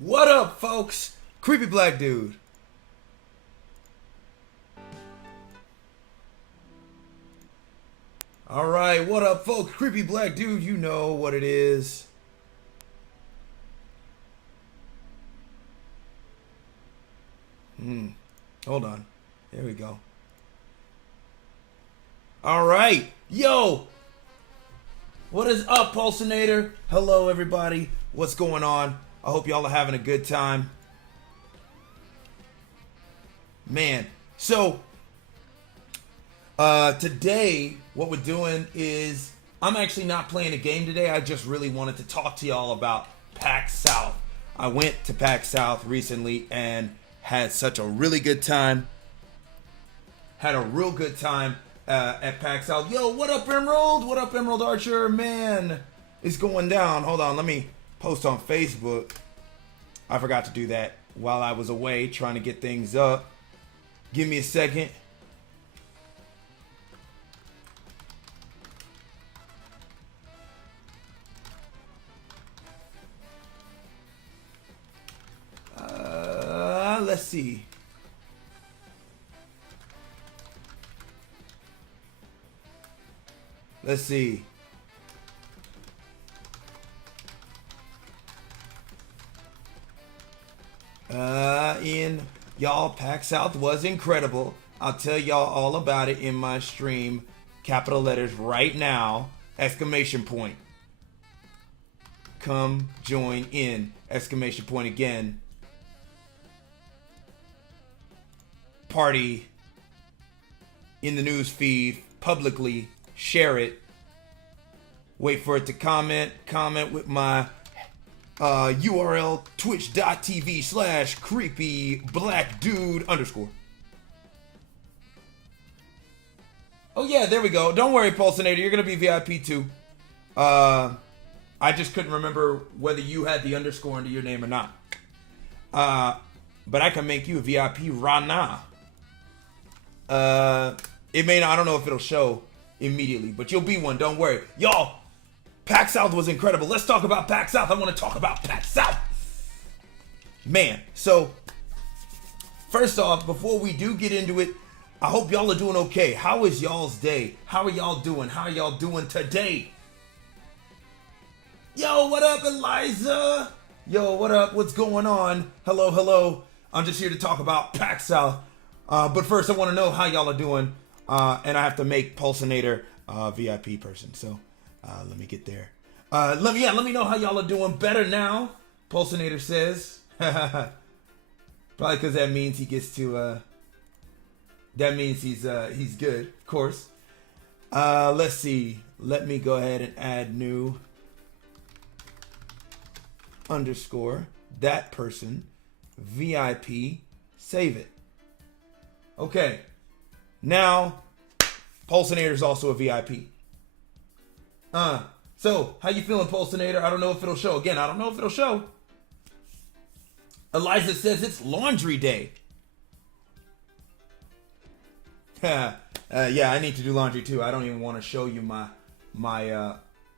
What up, folks? Creepy Black Dude. Alright, what up, folks? Creepy Black Dude, you know what it is. Hold on. There we go. Alright. Yo! What is up, Pulsinator? Hello, everybody. What's going on? I hope y'all are having a good time. Man, so today what we're doing is I'm actually not playing a game today. I just really wanted to talk to y'all about PAX South. I went to PAX South recently and had such a really good time. Had a real good time at PAX South. Yo, what up, Emerald? What up, Emerald Archer? Man, it's going down. Hold on, let me post on Facebook. I forgot to do that while I was away trying to get things up. Give me a second. Let's see. Let's see. Y'all, PAX South was incredible. I'll tell y'all all about it in my stream. Capital letters right now. Exclamation point. Come join in. Exclamation point again. Party in the news feed. Publicly share it. Wait for it to comment. Comment with my URL twitch.tv/creepyblackdude_. Oh yeah, there we go. Don't worry, Pulsinator, you're gonna be VIP too. I just couldn't remember whether you had the underscore under your name or not. But I can make you a VIP right now. It may not, I don't know if it'll show immediately, but you'll be one, don't worry. Y'all, PAX South was incredible. Let's talk about PAX South. I want to talk about PAX South. Man, so first off, before we do get into it, I hope y'all are doing okay. How is y'all's day? How are y'all doing? How are y'all doing today? Yo, what up, Eliza? Yo, what up? What's going on? Hello, hello. I'm just here to talk about PAX South. But first, I want to know how y'all are doing. And I have to make Pulsinator a VIP person. So let me get there. Let me know how y'all are doing. Better now, Pulsinator says. Probably because that means he gets to. That means he's good, of course. Let's see. Let me go ahead and add new underscore that person VIP. Save it. Okay. Now, Pulsinator is also a VIP. So, how you feeling, Pulsinator? I don't know if it'll show. Again, I don't know if it'll show. Eliza says it's laundry day. Yeah, I need to do laundry too. I don't even want to show you my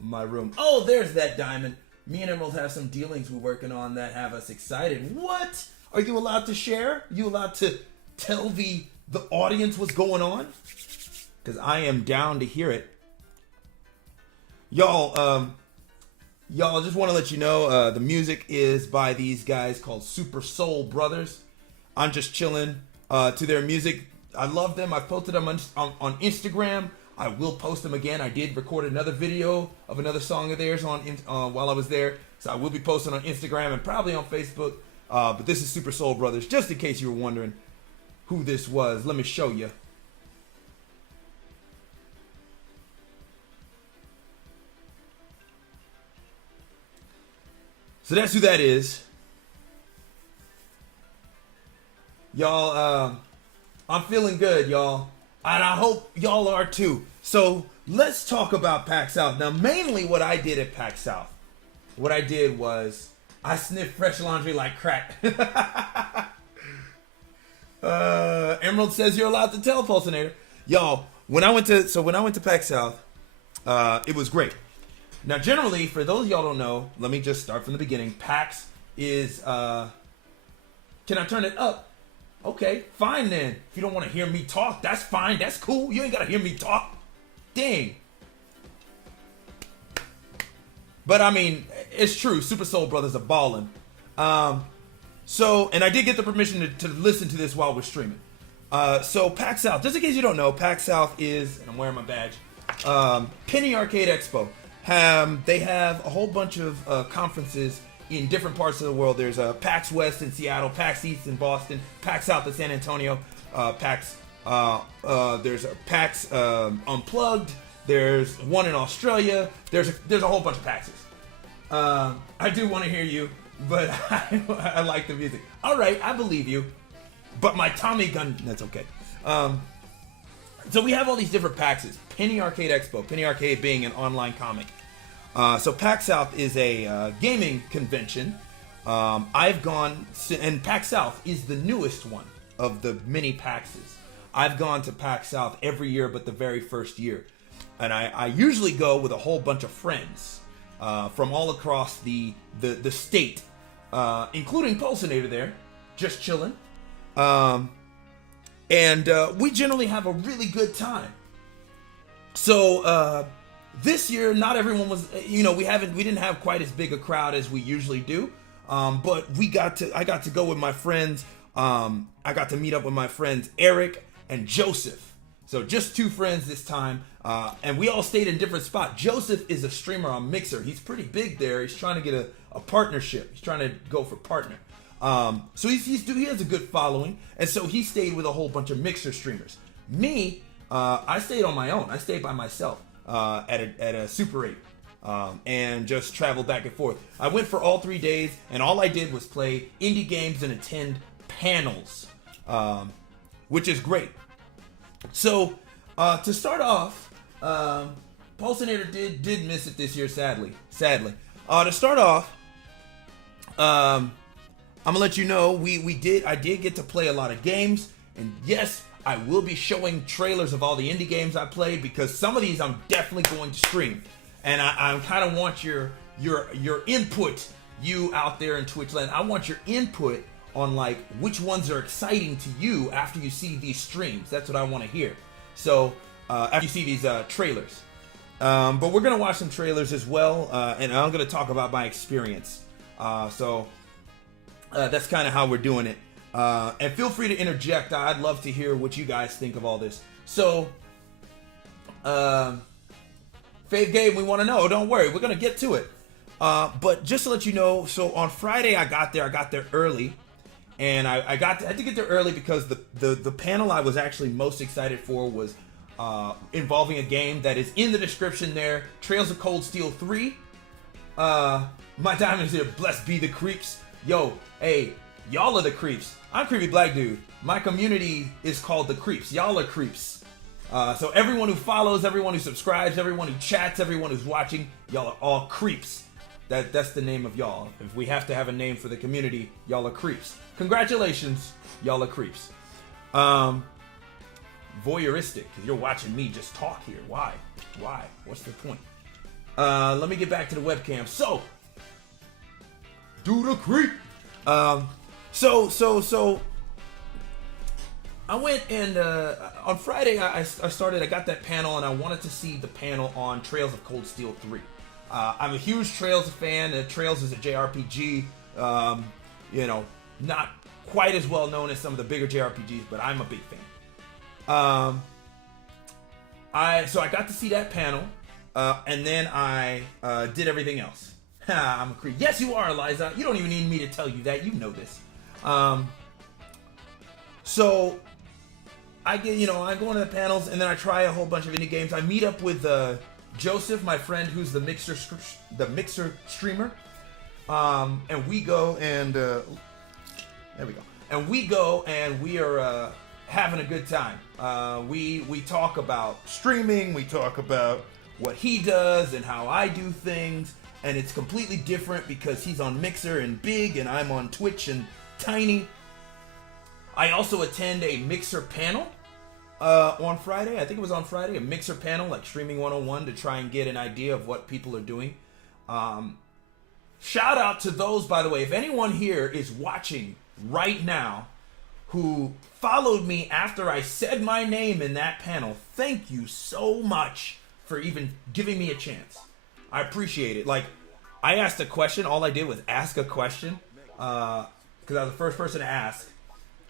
room. Oh, there's that diamond. Me and Emerald have some dealings we're working on that have us excited. What? Are you allowed to share? You allowed to tell the audience what's going on? Because I am down to hear it. Y'all, just want to let you know, the music is by these guys called Super Soul Brothers. I'm just chilling to their music. I love them. I posted them on Instagram. I will post them again. I did record another video of another song of theirs while I was there. So I will be posting on Instagram and probably on Facebook. But this is Super Soul Brothers, just in case you were wondering who this was. Let me show you. So that's who that is. Y'all, I'm feeling good, y'all. And I hope y'all are too. So let's talk about PAX South. Now, mainly what I did at PAX South, what I did was I sniffed fresh laundry like crack. Emerald says you're allowed to tell, Pulsinator. Y'all, when I went to PAX South, it was great. Now, generally, for those of y'all don't know, let me just start from the beginning. PAX is, can I turn it up? Okay, fine then. If you don't want to hear me talk, that's fine. That's cool. You ain't got to hear me talk. Dang. But I mean, it's true. Super Soul Brothers are balling. So, and I did get the permission to listen to this while we're streaming. So PAX South, just in case you don't know, PAX South is, and I'm wearing my badge, Penny Arcade Expo. They have a whole bunch of conferences in different parts of the world. There's a PAX West in Seattle, PAX East in Boston, PAX South in San Antonio, there's a PAX Unplugged. There's one in Australia. There's a whole bunch of PAXs. I do want to hear you, but I like the music. All right, I believe you, but my Tommy gun, that's okay. So we have all these different PAXs. Penny Arcade Expo, Penny Arcade being an online comic. So PAX South is a gaming convention. I've gone, and PAX South is the newest one of the mini PAXs. I've gone to PAX South every year but the very first year. And I usually go with a whole bunch of friends from all across the state, including Pulsinator there, just chilling. And we generally have a really good time. So this year, not everyone was, we didn't have quite as big a crowd as we usually do. But I got to go with my friends. I got to meet up with my friends Eric and Joseph. So just two friends this time, and we all stayed in different spots. Joseph is a streamer on Mixer. He's pretty big there. He's trying to get a partnership. He's trying to go for partner. So he has a good following, and so he stayed with a whole bunch of Mixer streamers. Me, I stayed on my own. I stayed by myself at a Super 8, and just traveled back and forth. I went for all 3 days, and all I did was play indie games and attend panels, which is great. So, to start off, Pulsinator did miss it this year, sadly. To start off, I'm gonna let you know I did get to play a lot of games, and yes, I will be showing trailers of all the indie games I played because some of these I'm definitely going to stream, and I kind of want your input, you out there in Twitch land. I want your input on like which ones are exciting to you after you see these streams. That's what I want to hear. So after you see these trailers, but we're gonna watch some trailers as well, and I'm gonna talk about my experience. So that's kind of how we're doing it. And feel free to interject. I'd love to hear what you guys think of all this. So, Faith Gabe, we want to know. Don't worry, we're gonna get to it. But just to let you know, so on Friday I got there early. And I had to get there early because the panel I was actually most excited for was involving a game that is in the description there, Trails of Cold Steel 3. My diamonds here, blessed be the creeps. Yo, hey, y'all are the creeps. I'm Creepy Black Dude. My community is called the creeps. Y'all are creeps. So everyone who follows, everyone who subscribes, everyone who chats, everyone who's watching, y'all are all creeps. That's the name of y'all. If we have to have a name for the community, y'all are creeps. Congratulations, y'all are creeps. Voyeuristic, because you're watching me just talk here. Why? What's the point? Let me get back to the webcam. So, do the creep. So I went and on Friday I got that panel, and I wanted to see the panel on Trails of Cold Steel 3. I'm a huge Trails fan. Trails is a JRPG, not quite as well known as some of the bigger JRPGs, but I'm a big fan. So I got to see that panel, and then I did everything else. I'm a creep. Yes, you are, Eliza. You don't even need me to tell you that. You know this. So I go into the panels, and then I try a whole bunch of indie games. I meet up with Joseph, my friend, who's the Mixer streamer, and we go and there we go. And we go and we are having a good time. We talk about streaming. We talk about what he does and how I do things, and it's completely different because he's on Mixer and big, and I'm on Twitch and tiny. I also attend a Mixer panel on Friday. I think it was on Friday, a Mixer panel, like Streaming 101, to try and get an idea of what people are doing. Shout out to those, by the way, if anyone here is watching right now who followed me after I said my name in that panel, thank you so much for even giving me a chance. I appreciate it. Like, I asked a question. All I did was ask a question because I was the first person to ask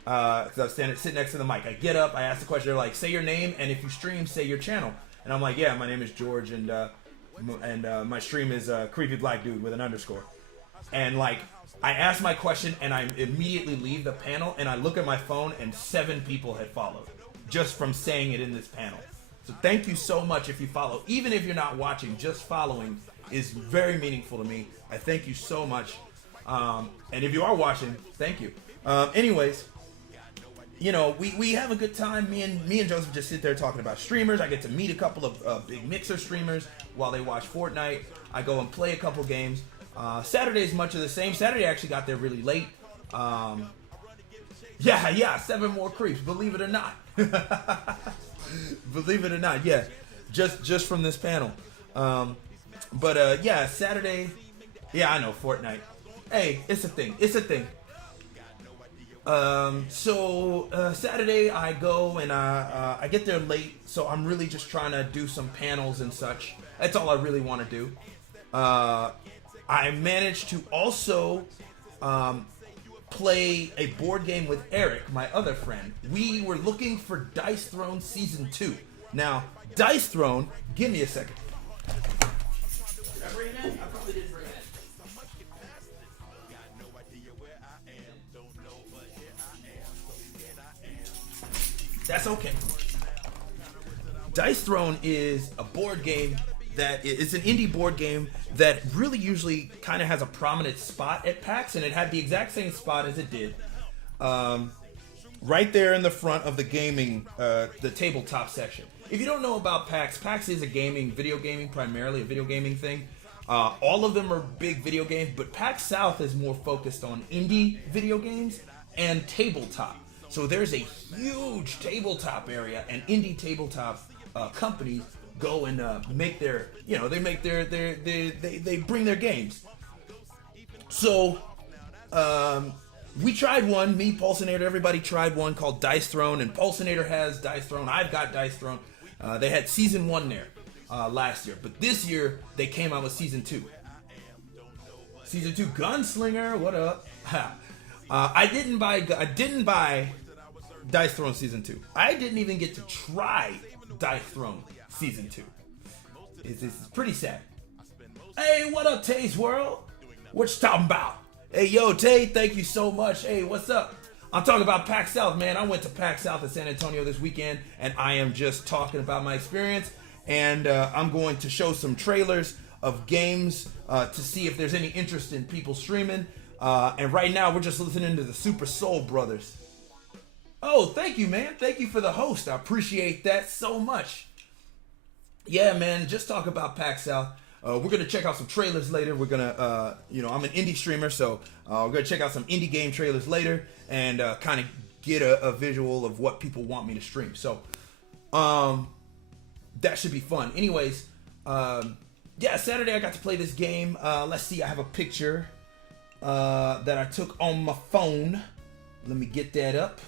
because I was sitting next to the mic. I get up, I ask the question. They're like, say your name, and if you stream, say your channel. And I'm like, yeah, my name is George, and my stream is Creepy Black Dude with an underscore. And like, I ask my question, and I immediately leave the panel, and I look at my phone, and 7 people had followed just from saying it in this panel. So thank you so much if you follow. Even if you're not watching, just following is very meaningful to me. I thank you so much. And if you are watching, thank you. Anyways, you know, we have a good time. Me and Joseph just sit there talking about streamers. I get to meet a couple of big Mixer streamers while they watch Fortnite. I go and play a couple games. Saturday's much of the same. Saturday I actually got there really late. Yeah, 7 more creeps, believe it or not. Believe it or not, yeah. Just from this panel. Yeah, Saturday. Yeah, I know, Fortnite. Hey, it's a thing. Saturday I go and I get there late, so I'm really just trying to do some panels and such. That's all I really want to do. I managed to also play a board game with Eric, my other friend. We were looking for Dice Throne Season 2. Now, Dice Throne, give me a second. Did I bring it in? I probably didn't bring it in. That's okay. Dice Throne is a board game it's an indie board game that really usually kind of has a prominent spot at PAX, and it had the exact same spot as it did. Right there in the front of the gaming, the tabletop section. If you don't know about PAX, PAX is primarily a video gaming thing. All of them are big video games, but PAX South is more focused on indie video games and tabletop. So there's a huge tabletop area, and indie tabletop companies go and make their, they bring their games. So we tried one, me, Pulsinator, everybody tried one called Dice Throne, and Pulsinator has Dice Throne, I've got Dice Throne. They had Season 1 there last year, but this year they came out with Season 2. Season 2, Gunslinger, what up? I didn't buy Dice Throne Season 2. I didn't even get to try Dice Throne Season 2. It's pretty sad. Hey, what up, Tay's World? What you talking about? Hey, yo, Tay, thank you so much. Hey, what's up? I'm talking about PAX South, man. I went to PAX South in San Antonio this weekend, and I am just talking about my experience, and I'm going to show some trailers of games to see if there's any interest in people streaming. And right now, we're just listening to the Super Soul Brothers. Oh, thank you, man. Thank you for the host. I appreciate that so much. Yeah, man, just talk about PAX South. We're going to check out some trailers later. We're going to, I'm an indie streamer, so we're going to check out some indie game trailers later and kind of get a visual of what people want me to stream. So that should be fun. Anyways, Saturday I got to play this game. Let's see, I have a picture that I took on my phone. Let me get that up.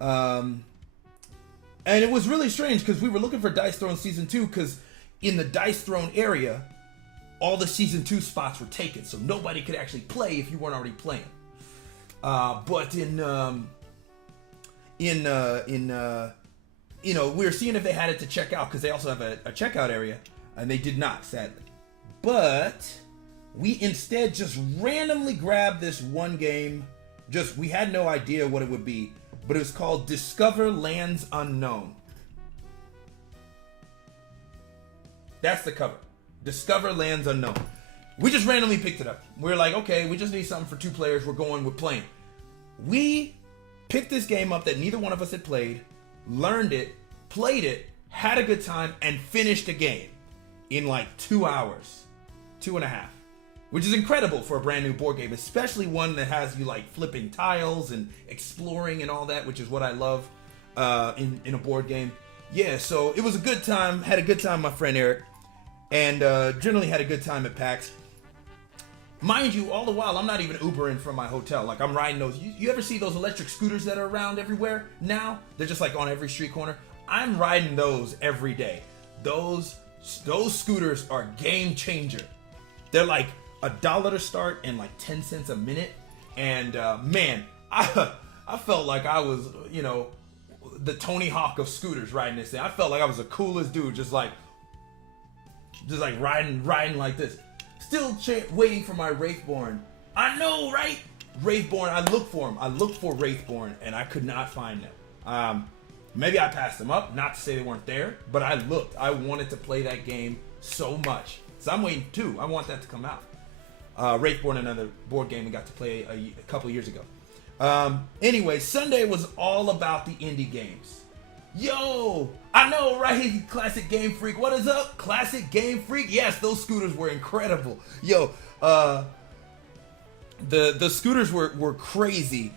And it was really strange because we were looking for Dice Throne Season 2 because in the Dice Throne area, all the Season 2 spots were taken. So nobody could actually play if you weren't already playing. But we were seeing if they had it to check out because they also have a checkout area. And they did not, sadly. But we instead just randomly grabbed this one game. We had no idea what it would be. But it was called Discover Lands Unknown. That's the cover. Discover Lands Unknown. We just randomly picked it up. We were like, okay, we just need something for 2 players. We're playing. We picked this game up that neither one of us had played, learned it, played it, had a good time, and finished the game in like 2 hours. 2.5. Which is incredible for a brand new board game, especially one that has you like flipping tiles and exploring and all that, which is what I love in a board game. Yeah, so it was a good time. Had a good time, my friend Eric, and generally had a good time at PAX. Mind you, all the while, I'm not even Ubering from my hotel. Like, I'm riding those. You ever see those electric scooters that are around everywhere now? They're just like on every street corner. I'm riding those every day. Those scooters are game changer. They're like $1 to start and like 10 cents a minute. And man, I felt like I was, you know, the Tony Hawk of scooters riding this thing. I felt like I was the coolest dude, just like riding like this. Still waiting for my Wraithborn. I know, right? Wraithborn, I looked for them. I looked for Wraithborn, and I could not find them. Maybe I passed them up, not to say they weren't there, but I looked. I wanted to play that game so much. So I'm waiting too. I want that to come out. Wraithborn, another board game we got to play a couple years ago. Anyway, Sunday was all about the indie games. Yo, I know, right? Classic Game Freak. What is up? Classic Game Freak. Yes, those scooters were incredible. Yo, the scooters were crazy.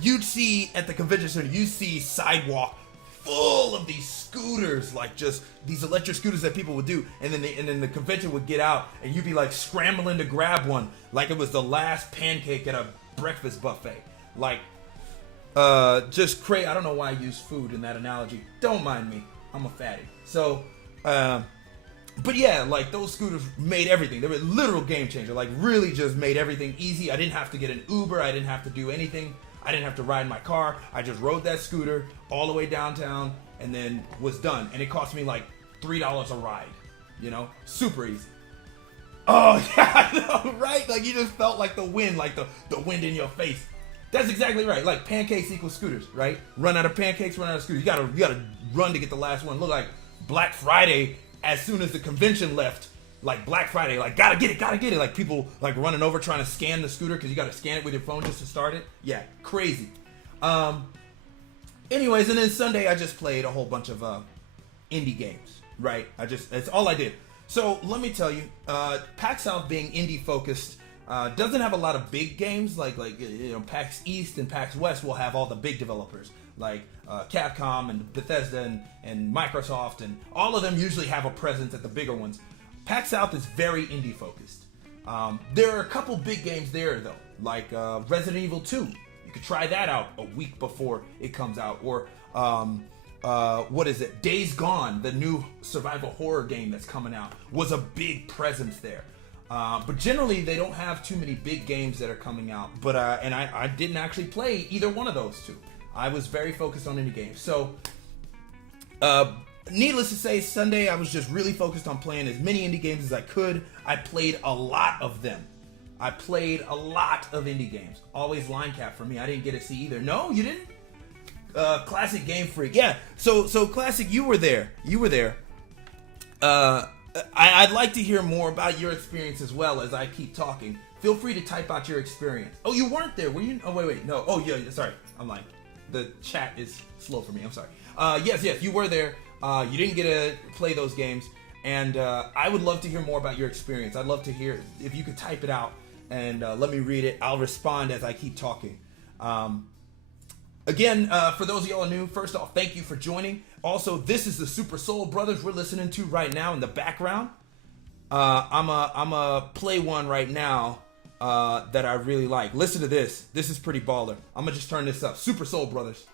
You'd see at the convention center, you see sidewalk full of these scooters, like just these electric scooters that people would do, and then the convention would get out, and you'd be like scrambling to grab one, like it was the last pancake at a breakfast buffet. Like, just crazy. I don't know why I use food in that analogy. Don't mind me. I'm a fatty. So, but yeah, like those scooters made everything. They were a literal game changer. Like really just made everything easy. I didn't have to get an Uber. I didn't have to do anything. I didn't have to ride in my car. I just rode that scooter all the way downtown and then was done. And it cost me like $3 a ride. You know, super easy. Oh yeah, I know, right? Like you just felt like the wind, like the wind in your face. That's exactly right. Like pancakes equals scooters, right? Run out of pancakes, run out of scooters. You gotta run to get the last one. Look like Black Friday. As soon as the convention left, like Black Friday, like gotta get it. Like people like running over trying to scan the scooter because you gotta scan it with your phone just to start it. Yeah, crazy. Anyways, and then Sunday I just played a whole bunch of indie games. Right? That's all I did. So let me tell you, PAX South being indie focused. Doesn't have a lot of big games like you know PAX East and PAX West will have all the big developers like Capcom and Bethesda and Microsoft, and all of them usually have a presence at the bigger ones. PAX South is very indie focused. There are a couple big games there though, like Resident Evil 2. You could try that out a week before it comes out, or what is it? Days Gone, the new survival horror game that's coming out, was a big presence there. But generally, they don't have too many big games that are coming out. But and I didn't actually play either one of those two. I was very focused on indie games. So, needless to say, Sunday I was just really focused on playing as many indie games as I could. I played a lot of them. I played a lot of indie games. Always line cap for me. I didn't get to see either. No, you didn't? Classic Game Freak. Yeah. So Classic, you were there. I'd like to hear more about your experience as well as I keep talking. Feel free to type out your experience. Oh, you weren't there, were you? Oh, wait, no. Oh, yeah, sorry. I'm lying. The chat is slow for me. I'm sorry. Yes, you were there. You didn't get to play those games. And I would love to hear more about your experience. I'd love to hear if you could type it out and let me read it. I'll respond as I keep talking. Again, for those of y'all new, first off, thank you for joining. Also, this is the Super Soul Brothers we're listening to right now in the background. I'm a play one right now that I really like. Listen to this. This is pretty baller. I'm gonna just turn this up. Super Soul Brothers.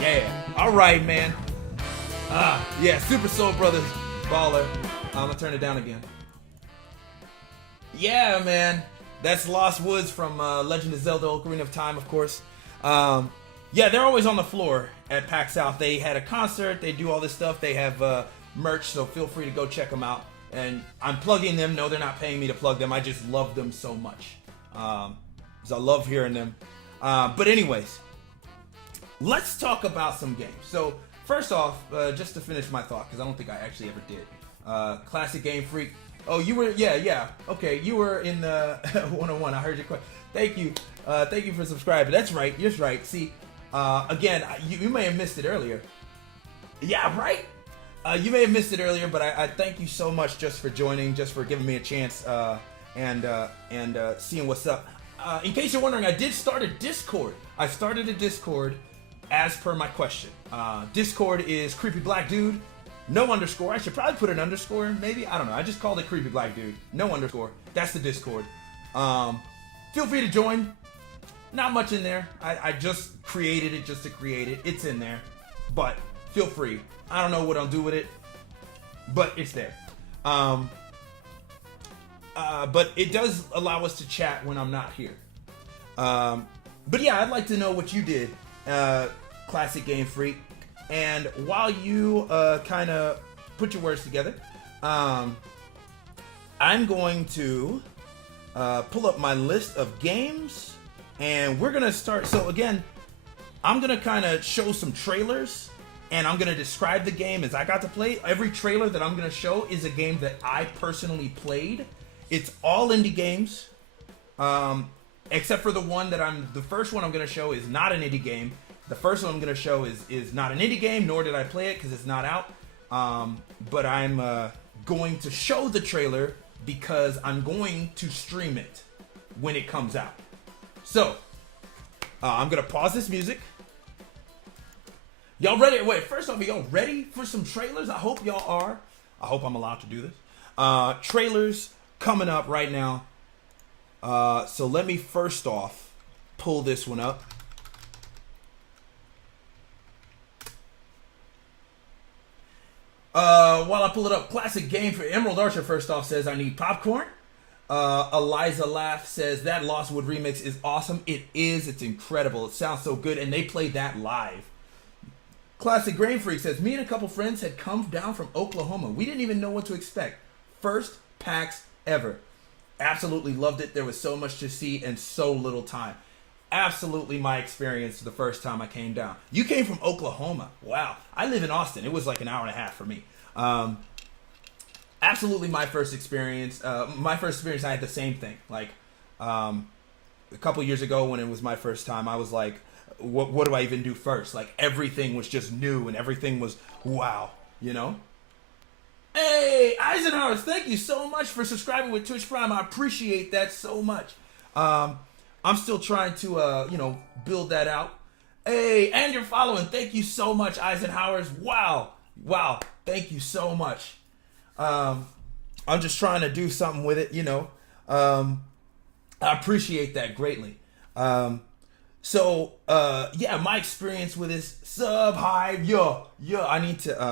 Yeah, all right, man. Yeah, Super Soul Brothers, baller. I'm gonna turn it down again. Yeah, man. That's Lost Woods from Legend of Zelda: Ocarina of Time, of course. Yeah, they're always on the floor at PAX South. They had a concert. They do all this stuff. They have merch, so feel free to go check them out. And I'm plugging them. No, they're not paying me to plug them. I just love them so much. Because I love hearing them. But anyways, let's talk about some games. So first off, just to finish my thought, because I don't think I actually ever did. Classic Game Freak. Oh, you were, yeah. Okay, you were in the 101. I heard your question. Thank you for subscribing. That's right. You're right. See, again, you may have missed it earlier. Yeah, right. You may have missed it earlier, but I thank you so much just for joining, just for giving me a chance, and seeing what's up. In case you're wondering, I did start a Discord. I started a Discord as per my question. Discord is Creepy Black Dude. No underscore. I should probably put an underscore, maybe. I don't know. I just called it Creepy Black Dude. No underscore. That's the Discord. Feel free to join. Not much in there. I just created it just to create it. It's in there. But feel free. I don't know what I'll do with it, but it's there. But it does allow us to chat when I'm not here. But yeah, I'd like to know what you did, Classic Game Freak. And while you kind of put your words together, I'm going to pull up my list of games, and we're going to start. So again, I'm going to kind of show some trailers, and I'm going to describe the game as I got to play. Every trailer that I'm going to show is a game that I personally played. It's all indie games, except for the first one I'm going to show is not an indie game. The first one I'm going to show is not an indie game, nor did I play it because it's not out. But I'm going to show the trailer because I'm going to stream it when it comes out. So, I'm going to pause this music. Y'all ready? Wait, first off, are y'all ready for some trailers? I hope y'all are. I hope I'm allowed to do this. Trailers coming up right now. So let me first off pull this one up. While I pull it up, Classic Game for Emerald Archer first off says I need popcorn. Eliza Laugh says that Lostwood remix is awesome. It is. It's incredible. It sounds so good, and they played that live. Classic Grain Freak says me and a couple friends had come down from Oklahoma. We didn't even know what to expect. First PAX ever. Absolutely loved it. There was so much to see and so little time. Absolutely my experience the first time I came down. You came from Oklahoma. Wow. I live in Austin. It was like an hour and a half for me. Absolutely my first experience. I had the same thing. Like, a couple years ago when it was my first time, I was like, what do I even do first? Like, everything was just new and everything was wow, you know? Hey, Eisenhower, thank you so much for subscribing with Twitch Prime. I appreciate that so much. I'm still trying to, build that out. Hey, and you're following. Thank you so much, Eisenhower's. Wow. Thank you so much. I'm just trying to do something with it, I appreciate that greatly. So, my experience with this sub-hive, I need to,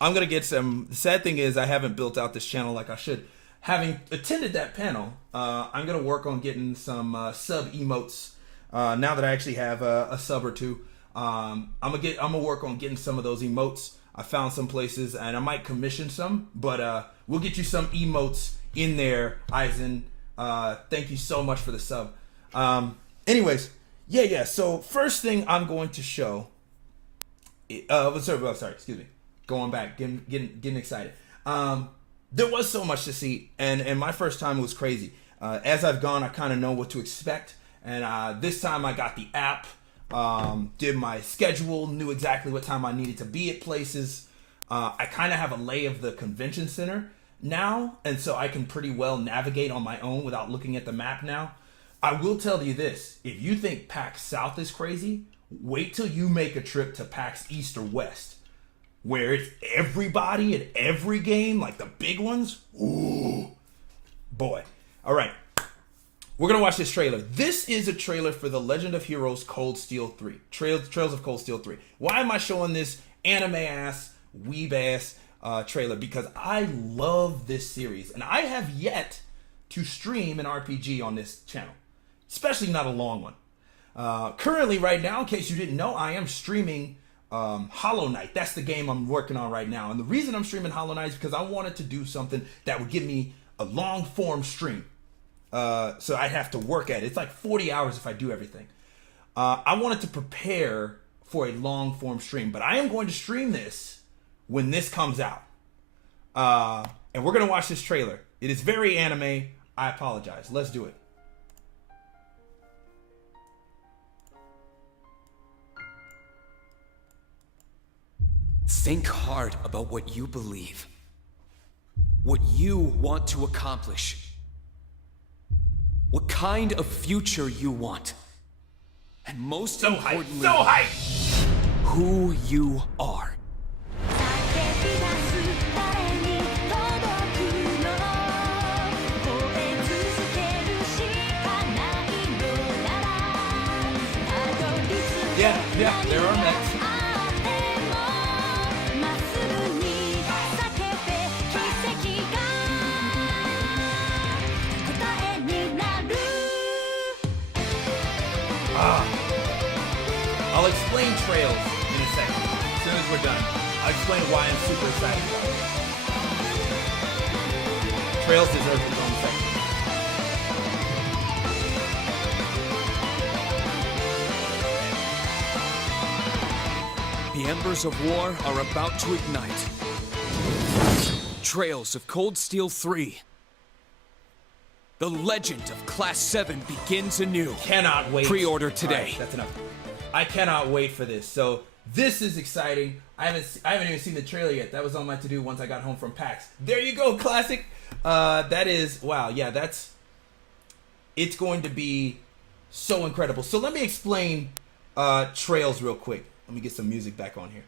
I'm going to get some, the sad thing is I haven't built out this channel like I should. Having attended that panel, I'm going to work on getting some sub emotes. Now that I actually have a sub or two, I'm gonna work on getting some of those emotes. I found some places, and I might commission some, but we'll get you some emotes in there, Eisen. Thank you so much for the sub. Anyways, so first thing I'm going to show. Excuse me. Going back, getting excited. There was so much to see, and my first time was crazy. As I've gone, I kind of know what to expect, and this time I got the app, did my schedule, knew exactly what time I needed to be at places. I kind of have a lay of the convention center now, and so I can pretty well navigate on my own without looking at the map now. I will tell you this, if you think PAX South is crazy, wait till you make a trip to PAX East or West, where it's everybody at every game, like the big ones. Ooh, boy. All right, we're going to watch this trailer. This is a trailer for The Legend of Heroes Cold Steel 3. Trails of Cold Steel 3. Why am I showing this anime-ass, weeb-ass trailer? Because I love this series, and I have yet to stream an RPG on this channel, especially not a long one. Currently, right now, in case you didn't know, I am streaming Hollow Knight. That's the game I'm working on right now. And the reason I'm streaming Hollow Knight is because I wanted to do something that would give me a long-form stream. So I'd have to work at it. It's like 40 hours if I do everything. I wanted to prepare for a long-form stream, but I am going to stream this when this comes out. And we're going to watch this trailer. It is very anime. I apologize. Let's do it. Think hard about what you believe. What you want to accomplish. What kind of future you want. And most importantly, who you are. Yeah, there are mechs. I'll explain Trails in a second. As soon as we're done, I'll explain why I'm super excited about it. Trails deserves its own section. The embers of war are about to ignite. Trails of Cold Steel 3. The legend of Class 7 begins anew. Cannot wait. Pre-order today. Right, that's enough. I cannot wait for this. So this is exciting. I haven't even seen the trailer yet. That was on my to-do once I got home from PAX. There you go, classic. That is, wow, yeah, it's going to be so incredible. So let me explain Trails real quick. Let me get some music back on here.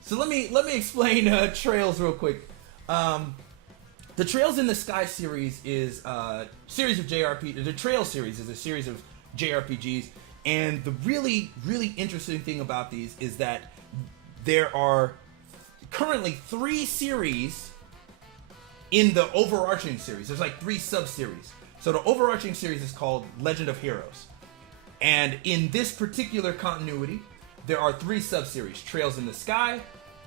So let me explain Trails real quick. The Trails in the Sky series is a series of JRPGs. The Trail series is a series of JRPGs, and the really, really interesting thing about these is that there are currently 3 series in the overarching series. There's like 3 sub-series. So the overarching series is called Legend of Heroes. And in this particular continuity, there are 3 sub-series. Trails in the Sky,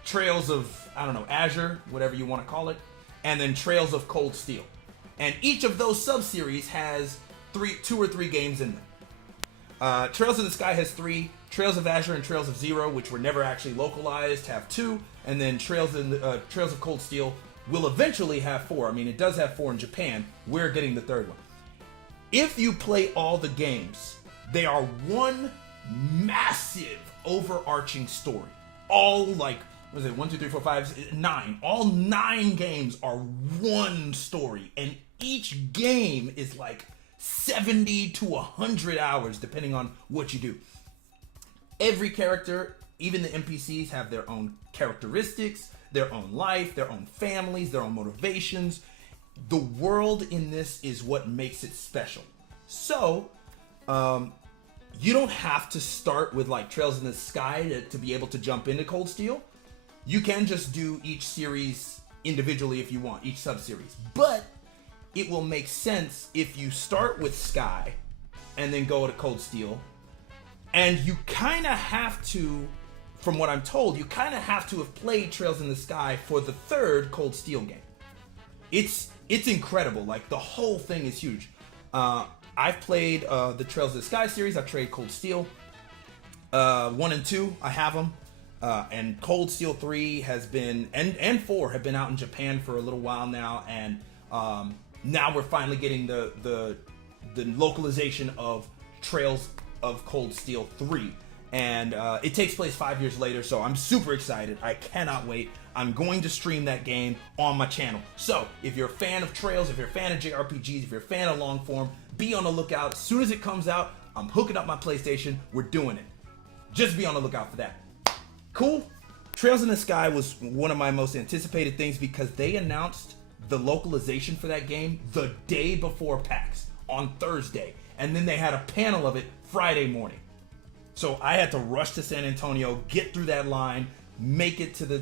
Trails of, I don't know, Azure, whatever you want to call it, and then Trails of Cold Steel. And each of those sub-series has 2 or 3 games in them. Trails in the Sky has 3. Trails of Azure and Trails of Zero, which were never actually localized, have 2. And then Trails of Cold Steel will eventually have 4. I mean, it does have 4 in Japan. We're getting the 3rd one. If you play all the games, they are one massive overarching story. All like, what is it, 1, 2, 3, 4, 5, 9. All 9 games are one story, and each game is like 70 to 100 hours, depending on what you do. Every character, even the NPCs, have their own characteristics, their own life, their own families, their own motivations. The world in this is what makes it special. So, you don't have to start with like Trails in the Sky to be able to jump into Cold Steel. You can just do each series individually if you want, each sub-series. But it will make sense if you start with Sky and then go to Cold Steel. And you kind of have to, from what I'm told, you kind of have to have played Trails in the Sky for the 3rd Cold Steel game. It's incredible. Like, the whole thing is huge. I've played the Trails of the Sky series. I've played Cold Steel 1 and 2. I have them. And Cold Steel 3 has been, and 4 have been out in Japan for a little while now. And now we're finally getting the localization of Trails of Cold Steel 3. And it takes place 5 years later, so I'm super excited. I cannot wait. I'm going to stream that game on my channel. So, if you're a fan of Trails, if you're a fan of JRPGs, if you're a fan of long form, be on the lookout. As soon as it comes out, I'm hooking up my PlayStation. We're doing it. Just be on the lookout for that. Cool. Trails in the Sky was one of my most anticipated things because they announced the localization for that game the day before PAX on Thursday. And then they had a panel of it Friday morning. So I had to rush to San Antonio, get through that line, make it to the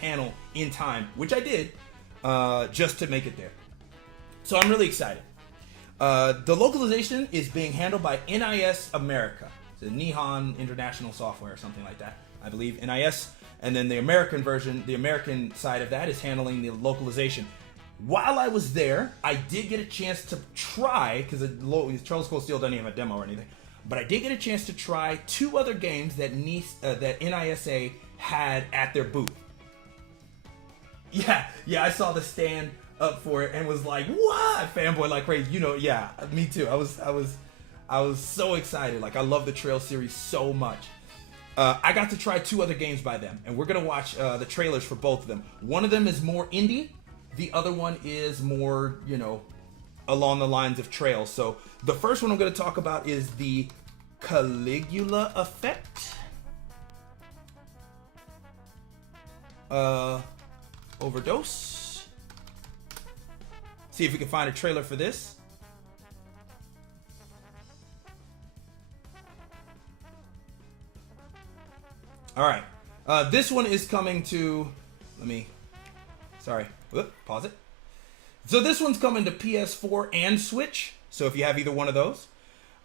panel in time, which I did, just to make it there. So I'm really excited. The localization is being handled by NIS America. It's a Nihon International Software or something like that, I believe, NIS. And then the American version, the American side of that is handling the localization. While I was there, I did get a chance to try, because Trails Cold Steel doesn't even have a demo or anything, but I did get a chance to try 2 other games that NISA had at their booth. Yeah, I saw the stand up for it and was like, what? Fanboy like crazy. You know, yeah, me too. I was so excited. Like, I love the Trail series so much. I got to try 2 other games by them, and we're gonna watch the trailers for both of them. One of them is more indie, the other one is more, you know, along the lines of Trail. So the first one I'm gonna talk about is the Caligula effect. Overdose. See if we can find a trailer for this. All right, this one is coming to, pause it. So this one's coming to PS4 and Switch, so if you have either one of those.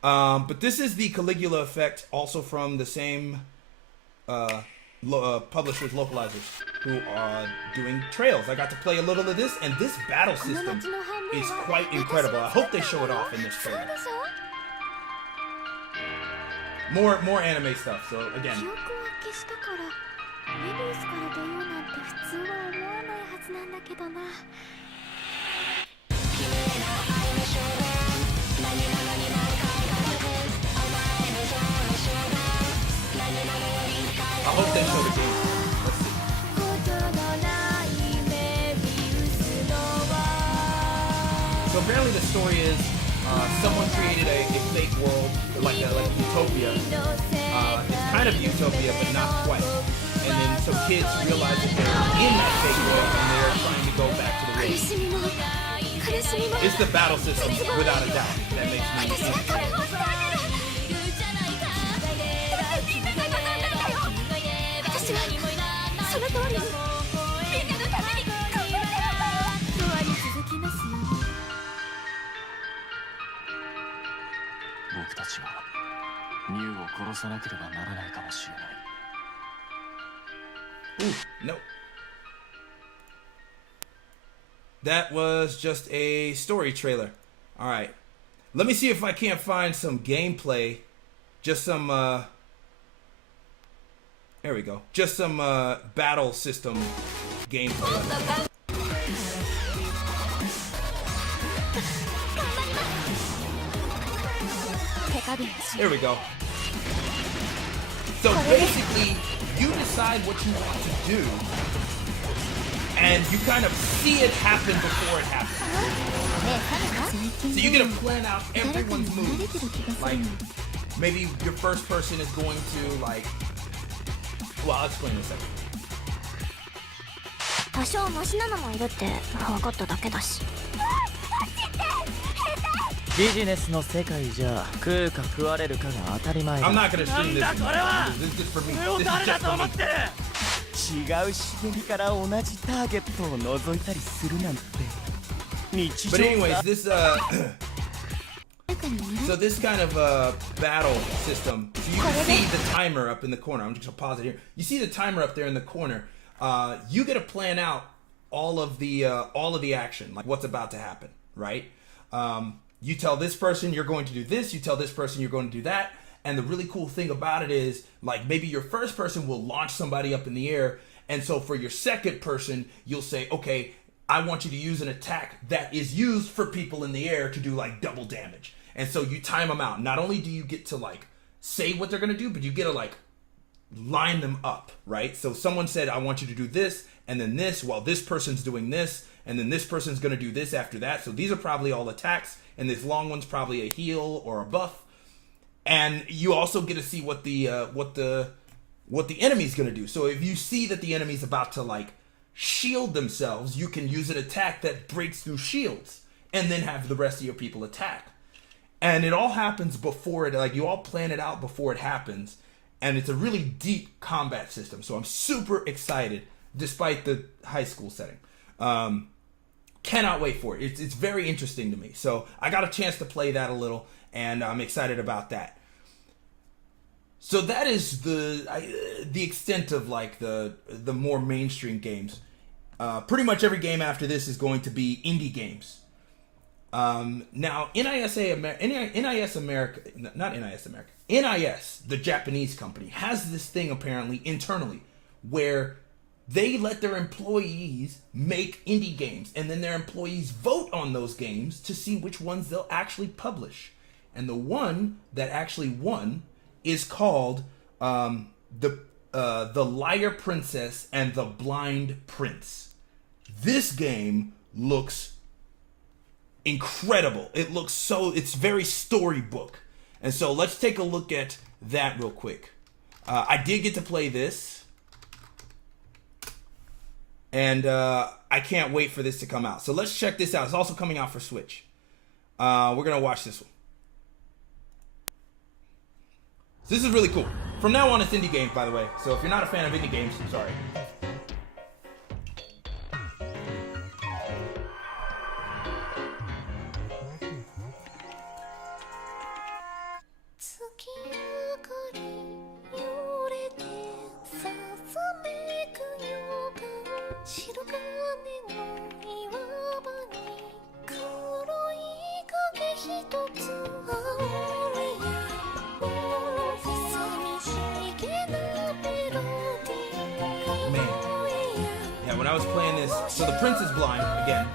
But this is the Caligula effect, also from the same publishers, localizers, who are doing Trails. I got to play a little of this, and this battle system is quite incredible. I hope they show it off in this trailer. More anime stuff, so again. I hope they show the game. Let's see. So apparently the story is someone created a fake world, like utopia. It's kind of utopia, but not quite. And then some kids realize that they're in that fake world and they're trying to go back to the real. It's the battle system, without a doubt, that makes me interested. Ooh, no. That was just a story trailer. Alright. Let me see if I can't find some gameplay. Just some, there we go. Just some, battle system gameplay. There we go. So basically, you decide what you want to do, and you kind of see it happen before it happens. So you get to plan out everyone's moves. Like, maybe your first person is going to, like, well, I'll explain in a second. 多少マシなのもいるって分かっただけだし。ビジネスの世界じゃ食うか食われるかが当たり前だ。I'm not gonna stream this. なんだこれは。 This is for me. これを This is 誰だ just と for 思 me. ってる。違う茂みから同じターゲットを覗いたりするなんて日常 But anyways, this so this kind of battle system. So you can see the timer up in the corner. I'm just gonna pause it here. You see the timer up there in the corner. You get to plan out all of the action, like what's about to happen, right? You tell this person you're going to do this. You tell this person you're going to do that. And the really cool thing about it is, like, maybe your first person will launch somebody up in the air. And so for your second person, you'll say, okay, I want you to use an attack that is used for people in the air to do, like, double damage. And so you time them out. Not only do you get to, like, say what they're going to do, but you get to, like, line them up, right? So someone said, I want you to do this, and then this, while this person's doing this, and then this person's going to do this after that. So these are probably all attacks, and this long one's probably a heal or a buff. And you also get to see what the enemy's going to do. So if you see that the enemy's about to, like, shield themselves, you can use an attack that breaks through shields, and then have the rest of your people attack. And it all happens before it, like, you all plan it out before it happens. And it's a really deep combat system. So I'm super excited, despite the high school setting. Cannot wait for it. It's very interesting to me. So I got a chance to play that a little, and I'm excited about that. So that is the extent of, like, the more mainstream games. Pretty much every game after this is going to be indie games. Now, NIS America, not NIS America, NIS, the Japanese company, has this thing apparently internally where they let their employees make indie games, and then their employees vote on those games to see which ones they'll actually publish. And the one that actually won is called the Liar Princess and the Blind Prince. This game looks incredible. It's very storybook. And so let's take a look at that real quick. I did get to play this, and I can't wait for this to come out. So let's check this out. It's also coming out for Switch. We're gonna watch this one. So this is really cool. From now on, it's indie games, by the way. So if you're not a fan of indie games, sorry. When I was playing this, so the prince is blind again.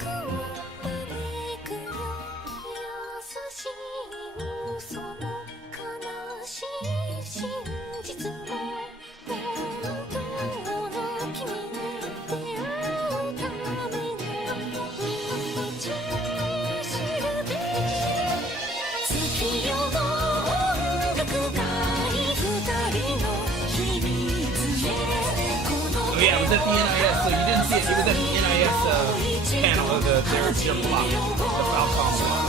Yeah, it was at the NIS, so you didn't see it. It was at the NIS panel of their block, the Falcon block.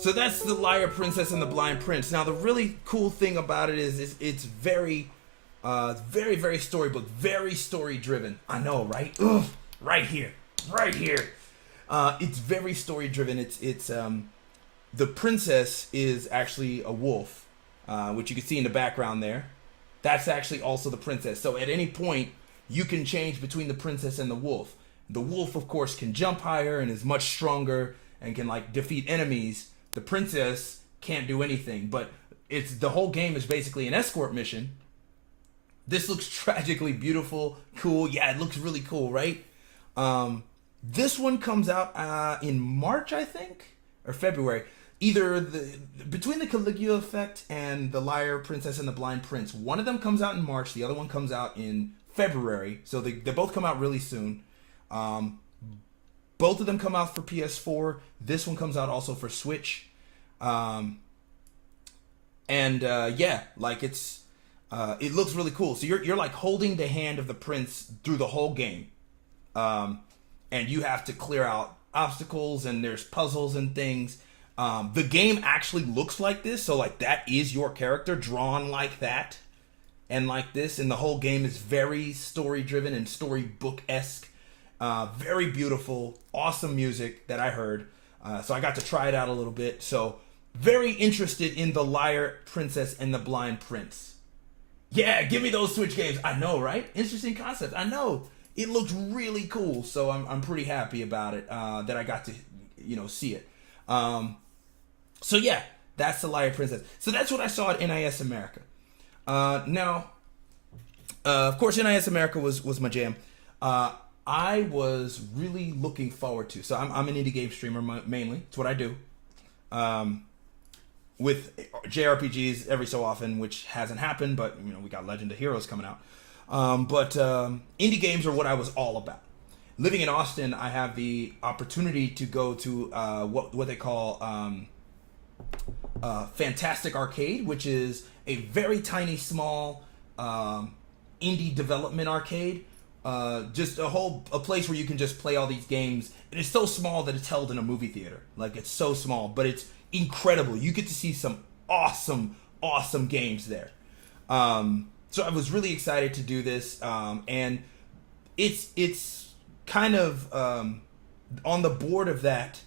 So that's the Liar Princess and the Blind Prince. Now the really cool thing about it is it's very, very storybook, very story driven. I know, right? Ugh, right here. It's very story driven. It's the princess is actually a wolf, which you can see in the background there. That's actually also the princess. So at any point you can change between the princess and the wolf. The wolf, of course, can jump higher and is much stronger and can like defeat enemies. The princess can't do anything, but the whole game is basically an escort mission. This looks tragically beautiful, cool. Yeah, it looks really cool, right? This one comes out in March, I think, or February. Either between the Caligula effect and the Liar Princess and the Blind Prince, one of them comes out in March, the other one comes out in February. So they both come out really soon. Both of them come out for PS4. This one comes out also for Switch. Yeah, like it looks really cool. So you're like holding the hand of the prince through the whole game. And you have to clear out obstacles and there's puzzles and things. The game actually looks like this. So like that is your character drawn like that and like this. And the whole game is very story driven and storybook-esque. Very beautiful, awesome music that I heard. So I got to try it out a little bit. So very interested in the Liar Princess and the Blind Prince. Yeah, give me those Switch games. I know, right? Interesting concept. I know. It looks really cool. So I'm pretty happy about it, that I got to, see it. So yeah, that's the Liar Princess. So that's what I saw at NIS America. Now, of course, NIS America was my jam. I was really looking forward to. So I'm an indie game streamer mainly. It's what I do. With JRPGs every so often, which hasn't happened, but we got Legend of Heroes coming out. But indie games are what I was all about. Living in Austin, I have the opportunity to go to what they call Fantastic Arcade, which is a very tiny, small indie development arcade just a place where you can just play all these games. And it's so small that it's held in a movie theater. Like, it's so small, but it's incredible. You get to see some awesome games there. So I was really excited to do this, and it's kind of on the board of that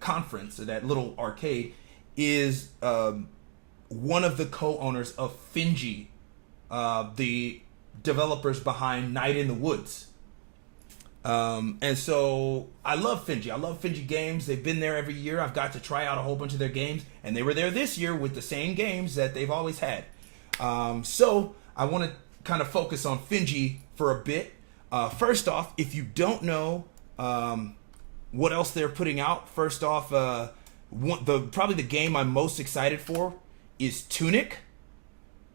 conference, or that little arcade, is one of the co-owners of Finji, the developers behind Night in the Woods. And so I love Finji. I love Finji games. They've been there every year. I've got to try out a whole bunch of their games, and they were there this year with the same games that they've always had. So I want to kind of focus on Finji for a bit. First off, if you don't know what else they're putting out, first off, probably the game I'm most excited for is Tunic.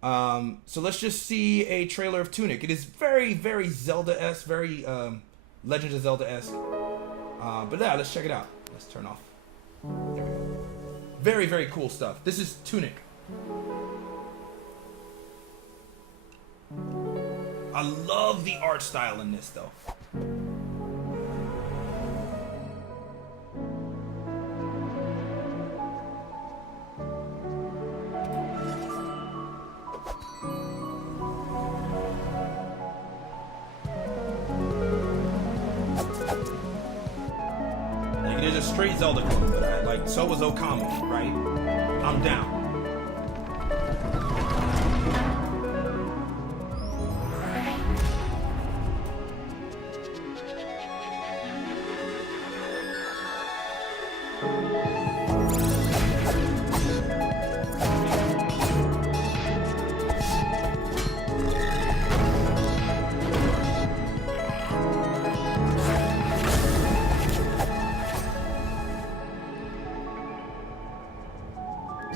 So let's just see a trailer of Tunic. It is very, very Zelda-esque, very Legend of Zelda-esque. But yeah, let's check it out. Let's turn off. There we go. Very, very cool stuff. This is Tunic. I love the art style in this, though. Like, there's a straight Zelda clone, but like, so was Okami, right? I'm down.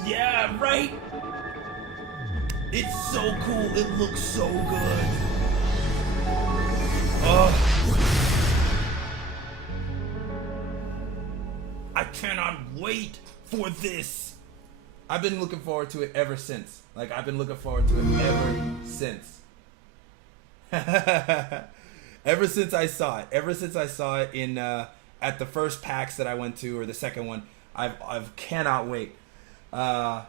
Yeah, right? It's so cool. It looks so good. I cannot wait for this. I've been looking forward to it ever since. Like, I've been looking forward to it ever since. Ever since I saw it. Ever since I saw it in at the first PAX that I went to, or the second one. I've cannot wait. Oh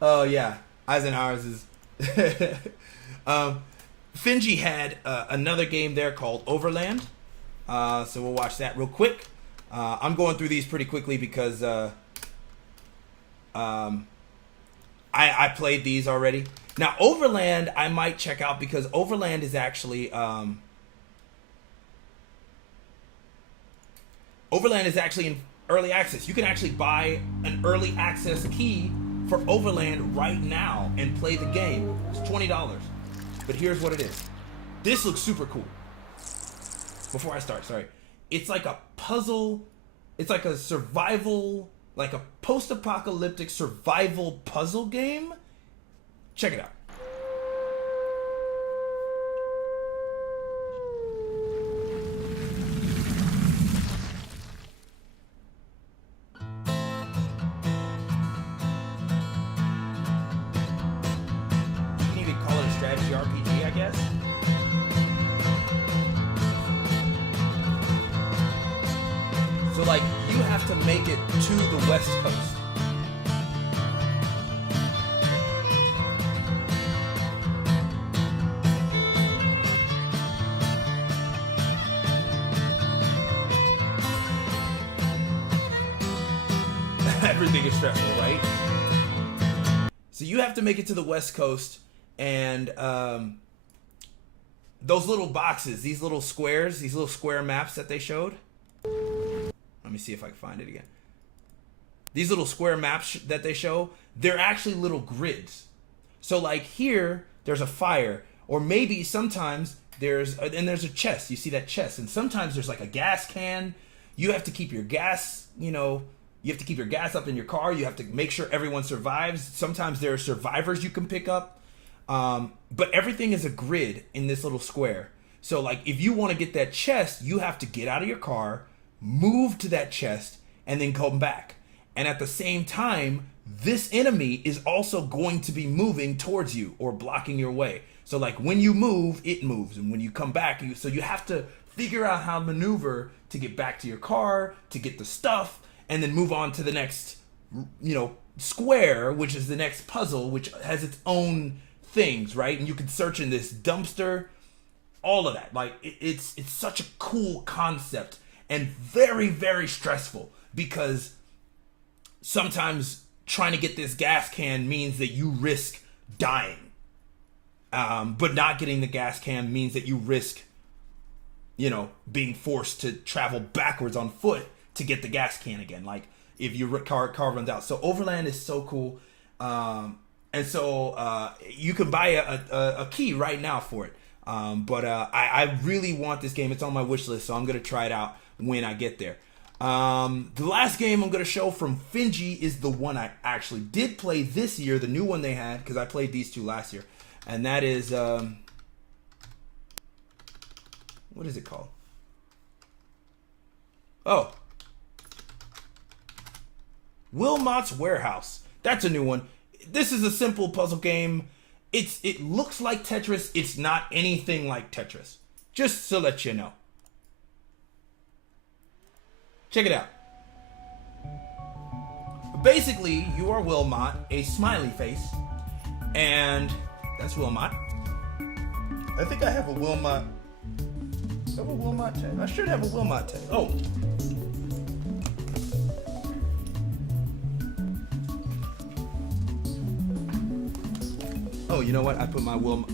yeah, Eisenhower's is. Finji had another game there called Overland, so we'll watch that real quick. I'm going through these pretty quickly because I played these already. Now Overland I might check out because Overland is actually in early access. You can actually buy an early access key for Overland right now and play the game. It's $20. But here's what it is. This looks super cool. Before I start, sorry. It's like a puzzle. It's like a survival, like a post-apocalyptic survival puzzle game. Check it out. RPG, I guess. So like you have to make it to the West Coast. Everything is stressful, right? So you have to make it to the West Coast. And those little boxes, these little squares, these little square maps that they showed. Let me see if I can find it again. These little square maps that they show, they're actually little grids. So like here, there's a fire, or maybe sometimes there's a chest. You see that chest, and sometimes there's like a gas can. You have to keep your gas, you have to keep your gas up in your car. You have to make sure everyone survives. Sometimes there are survivors you can pick up. But everything is a grid in this little square. So like if you want to get that chest, you have to get out of your car, move to that chest, and then come back. And at the same time, this enemy is also going to be moving towards you or blocking your way. So like when you move, it moves, and when you come back, so you have to figure out how to maneuver to get back to your car, to get the stuff, and then move on to the next, square, which is the next puzzle, which has its own things, right? And you can search in this dumpster, all of that. Like it's such a cool concept and very, very stressful, because sometimes trying to get this gas can means that you risk dying. But not getting the gas can means that you risk, being forced to travel backwards on foot to get the gas can again. Like if your car runs out. So Overland is so cool. And so you can buy a key right now for it. But I really want this game. It's on my wish list, so I'm going to try it out when I get there. The last game I'm going to show from Finji is the one I actually did play this year, the new one they had, because I played these two last year. And that is, what is it called? Oh. Wilmot's Warehouse. That's a new one. This is a simple puzzle game. It looks like Tetris. It's not anything like Tetris. Just to let you know. Check it out. Basically, you are Wilmot, a smiley face, and that's Wilmot. I think I have a Wilmot. Do I have a Wilmot tag? I should have a Wilmot tag. Oh. Oh, you know what? I put my Wilmot.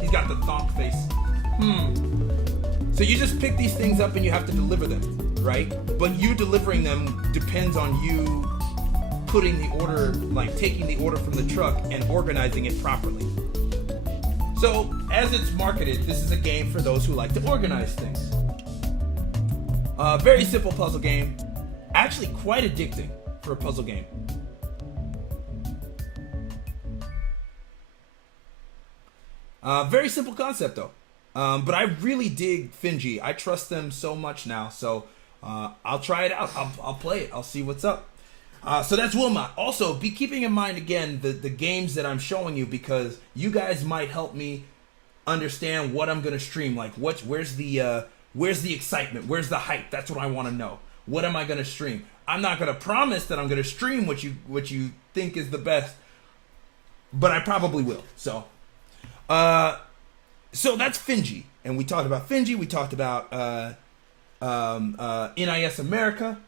He's got the thonk face. So you just pick these things up and you have to deliver them, right? But you delivering them depends on you putting the order, like taking the order from the truck and organizing it properly. So, as it's marketed, this is a game for those who like to organize things. Very simple puzzle game. Actually quite addicting for a puzzle game. Very simple concept though. But I really dig Finji. I trust them so much now. So I'll try it out. I'll play it. I'll see what's up. So that's Wilmot. Also, be keeping in mind again the games that I'm showing you, because you guys might help me understand what I'm gonna stream. Like where's the excitement? Where's the hype? That's what I want to know. What am I gonna stream? I'm not gonna promise that I'm gonna stream what you think is the best, but I probably will. So that's Finji, and we talked about Finji. We talked about NIS America.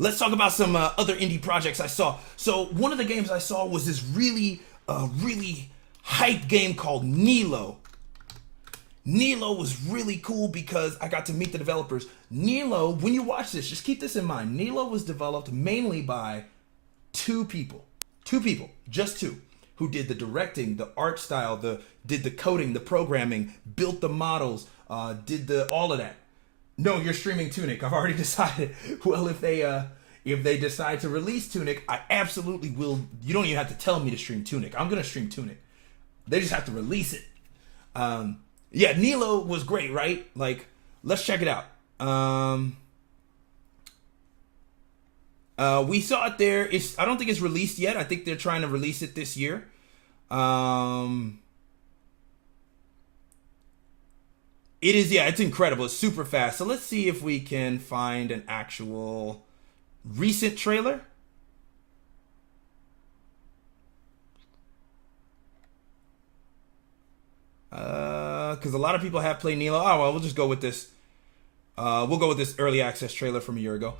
Let's talk about some other indie projects I saw. So one of the games I saw was this really hype game called Nelo. Nelo was really cool because I got to meet the developers. Nelo, when you watch this, just keep this in mind. Nelo was developed mainly by two people, just two, who did the directing, the art style, did the coding, the programming, built the models, did all of that. No, you're streaming Tunic. I've already decided. Well, if they decide to release Tunic, I absolutely will. You don't even have to tell me to stream Tunic. I'm gonna stream Tunic. They just have to release it. Yeah, Nelo was great, right? Like, let's check it out. We saw it there. I don't think it's released yet. I think they're trying to release it this year. It is, yeah, it's incredible. It's super fast. So let's see if we can find an actual recent trailer. Because a lot of people have played Nelo. Oh, well, we'll just go with this. We'll go with this early access trailer from a year ago.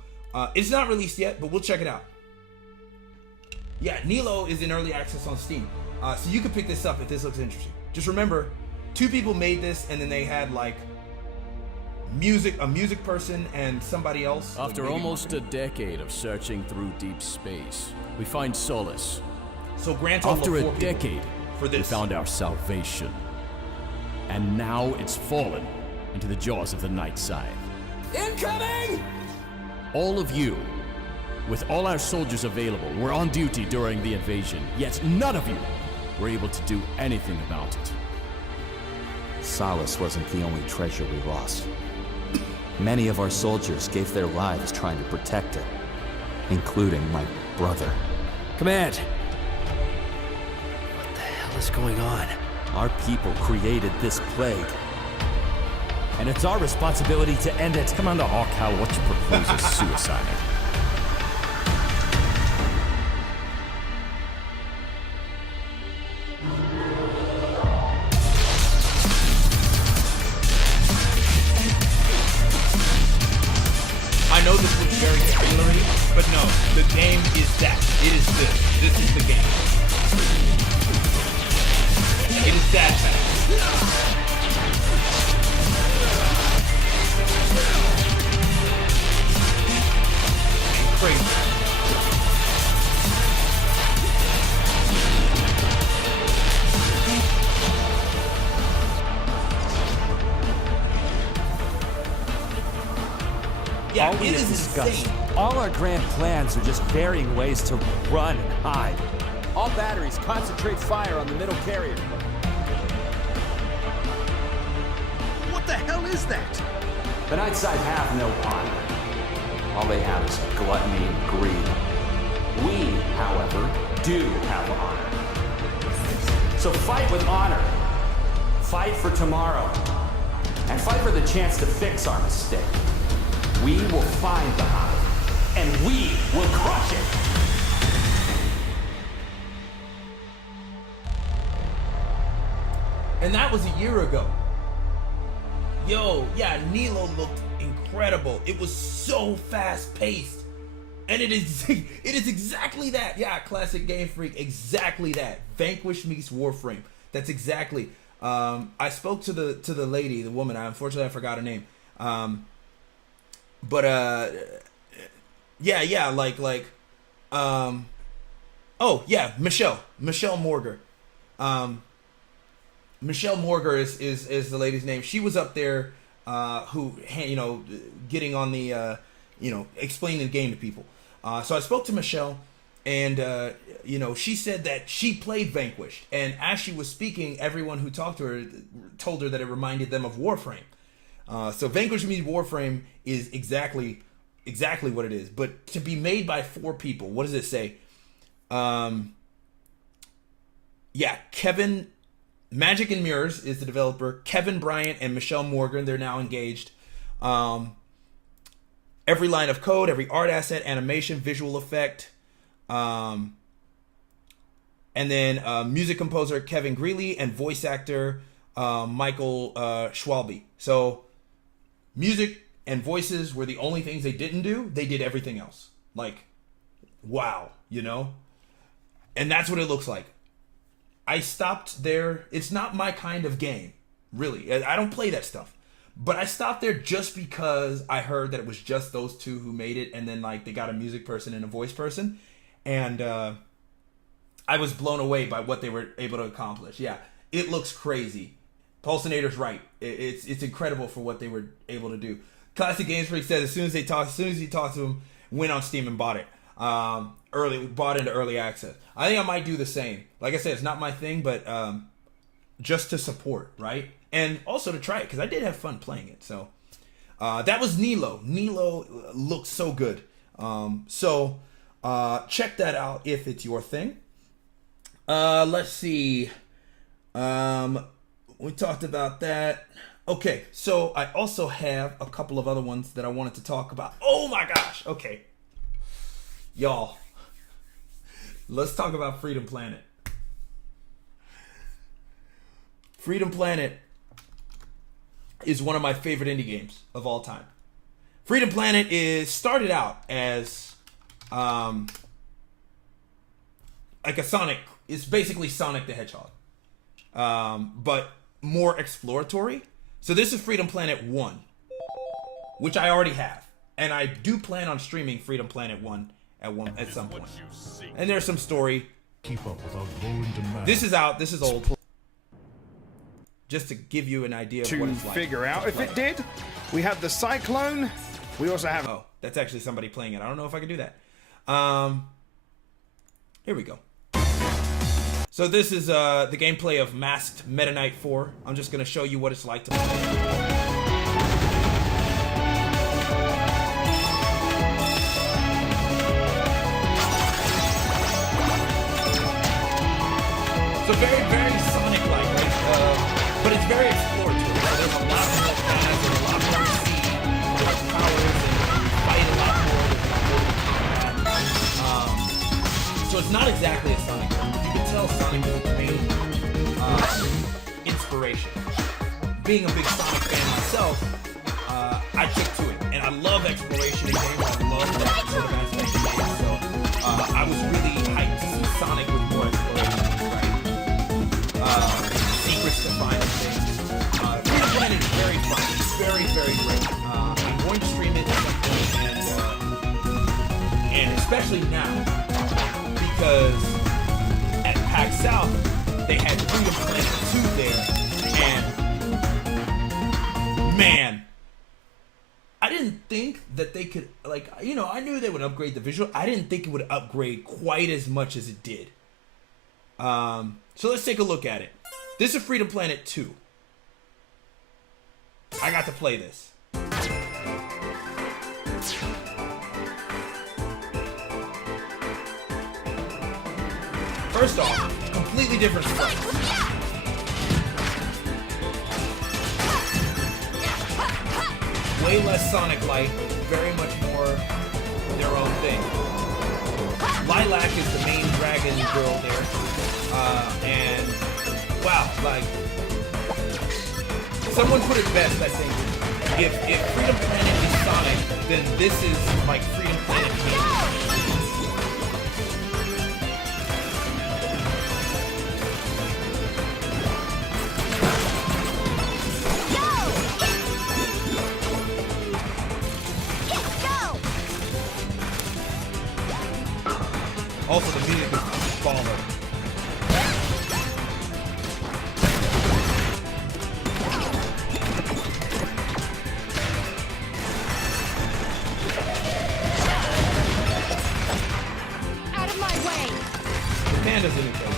It's not released yet, but we'll check it out. Yeah, Nelo is in early access on Steam. So you can pick this up if this looks interesting. Just remember, two people made this, and then they had like a music person and somebody else. After almost a decade of searching through deep space, we find solace. So grant after a decade, for this, we found our salvation. And now it's fallen into the jaws of the night side. Incoming! All of you, with all our soldiers available, were on duty during the invasion, yet none of you were able to do anything about it. Solace wasn't the only treasure we lost. Many of our soldiers gave their lives trying to protect it, including my brother. Command! What the hell is going on? Our people created this plague. And it's our responsibility to end it. Commander Hawkow, what you propose is suicide. I know this looks very trailery, but no, the game is that. It is this. This is the game. It is that fast. Crazy. Yeah, All we it have is discussed, insane. all our grand plans are just varying ways to run and hide. All batteries, concentrate fire on the middle carrier. What the hell is that? The night side have no honor. All they have is gluttony and greed. We, however, do have honor. So fight with honor. Fight for tomorrow. And fight for the chance to fix our mistake. We will find the hive, and we will crush it. And that was a year ago. Yo, yeah, Nelo looked incredible. It was so fast paced. And it is exactly that. Yeah, classic Game Freak, exactly that. Vanquish meets Warframe. That's exactly. I spoke to the lady, the woman. Unfortunately I forgot her name. But yeah, oh yeah, Michelle Morger. Michelle Morger is the lady's name. She was up there, who, you know, getting on the, you know, explaining the game to people. So I spoke to Michelle, and you know, she said that she played Vanquished, and as she was speaking, everyone who talked to her told her that it reminded them of Warframe. So Vanquish means Warframe is exactly what it is. But to be made by 4 people, what does it say? Yeah, Kevin, Magic and Mirrors is the developer. Kevin Bryant and Michelle Morgan, they're now engaged. Every line of code, every art asset, animation, visual effect. And then music composer Kevin Greeley and voice actor Michael Schwalbe. So music and voices were the only things they didn't do. They did everything else. Like, wow, you know? And that's what it looks like. I stopped there. It's not my kind of game, really. I don't play that stuff. But I stopped there just because I heard that it was just those 2 who made it, and then like they got a music person and a voice person. And I was blown away by what they were able to accomplish. Yeah, it looks crazy. Pulsinator's right. It's incredible for what they were able to do. Classic Games Freak said as soon as he talked to him, went on Steam and bought it. Bought into early access. I think I might do the same. Like I said, it's not my thing, but just to support, right? And also to try it, because I did have fun playing it. So that was Nelo. Nelo looked so good. So check that out if it's your thing. Let's see. We talked about that. Okay, so I also have a couple of other ones that I wanted to talk about. Oh my gosh. Okay. Y'all, let's talk about Freedom Planet. Freedom Planet is one of my favorite indie games of all time. Freedom Planet started out as like a Sonic. It's basically Sonic the Hedgehog, but more exploratory. So this is Freedom Planet 1, which I already have, and I do plan on streaming Freedom Planet 1 at some point. And there's some story. Keep up with our growing demand. This is out. This is old. Just to give you an idea of what it's like. To figure out if it did, we have the Cyclone. We also have. Oh, that's actually somebody playing it. I don't know if I can do that. Here we go. So this is the gameplay of Masked Meta Knight 4. I'm just gonna show you what it's like to play. So very, very Sonic-like, right? not exactly a Sonic fan, but you can tell Sonic is the main inspiration. Being a big Sonic fan myself, I took to it, and I love exploration in games. I love that sort of aspect of games. So I was really hyped to see Sonic with more exploration, right? Secrets to find and things. Freedom Planet is very fun. It's very, very great. I'm going to stream it at some point, and especially now, because at PAX South they had Freedom Planet 2 there, and man, I didn't think that they could, like, you know, I knew they would upgrade the visual. I didn't think it would upgrade quite as much as it did. So let's take a look at it. This is Freedom Planet 2. I got to play this. First off, completely different sprites. Way less Sonic-like, very much more their own thing. Lilac is the main dragon girl there. And wow, like, someone put it best, I think. If Freedom Planet is Sonic, then this is like Freedom Planet King. Also, the music is baller. Out of my way! The panda's in it, though.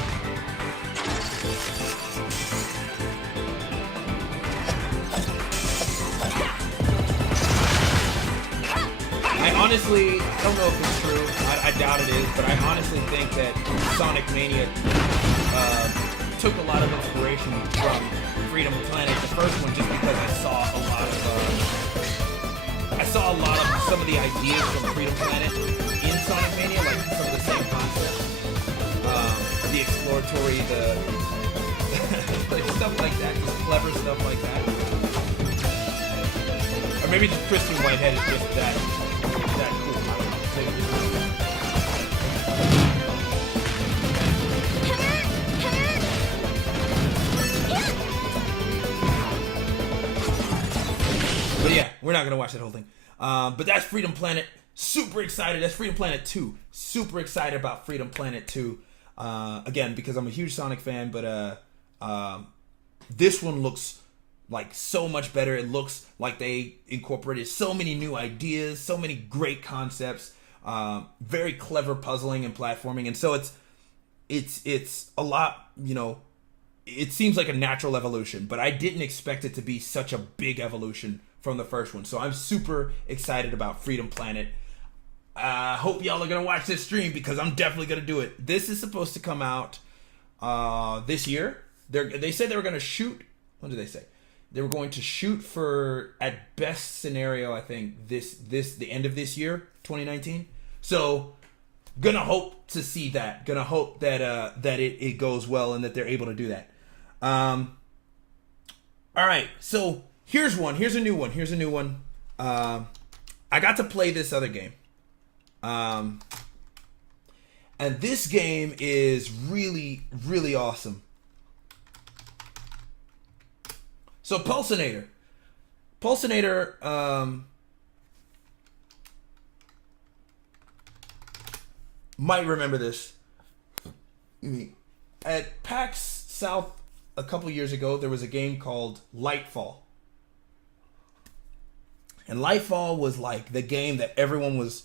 I honestly, I don't know if it's true. I doubt it is, but I honestly think that Sonic Mania took a lot of inspiration from Freedom Planet, the first one, just because I saw a lot of some of the ideas from Freedom Planet in Sonic Mania, like some of the same concepts, the exploratory, like stuff like that, just clever stuff like that. Or maybe just Christian Whitehead is just that cool. I don't know. But yeah, we're not gonna watch that whole thing. But that's Freedom Planet. Super excited. That's Freedom Planet 2. Super excited about Freedom Planet 2. Again, because I'm a huge Sonic fan, but this one looks like so much better. It looks like they incorporated so many new ideas, so many great concepts, very clever puzzling and platforming, and so it's a lot, you know. It seems like a natural evolution, but I didn't expect it to be such a big evolution from the first one. So I'm super excited about Freedom Planet. I hope y'all are gonna watch this stream because I'm definitely gonna do it. This is supposed to come out this year. They said they were gonna shoot. What did they say? They were going to shoot for, at best scenario, I think the end of this year, 2019. So gonna hope to see that. Gonna hope that it goes well and that they're able to do that. All right, so here's one. Here's a new one. I got to play this other game. And this game is really, really awesome. So Pulsinator, might remember this. At PAX South a couple years ago, there was a game called Lightfall. And Lightfall was like the game that everyone was,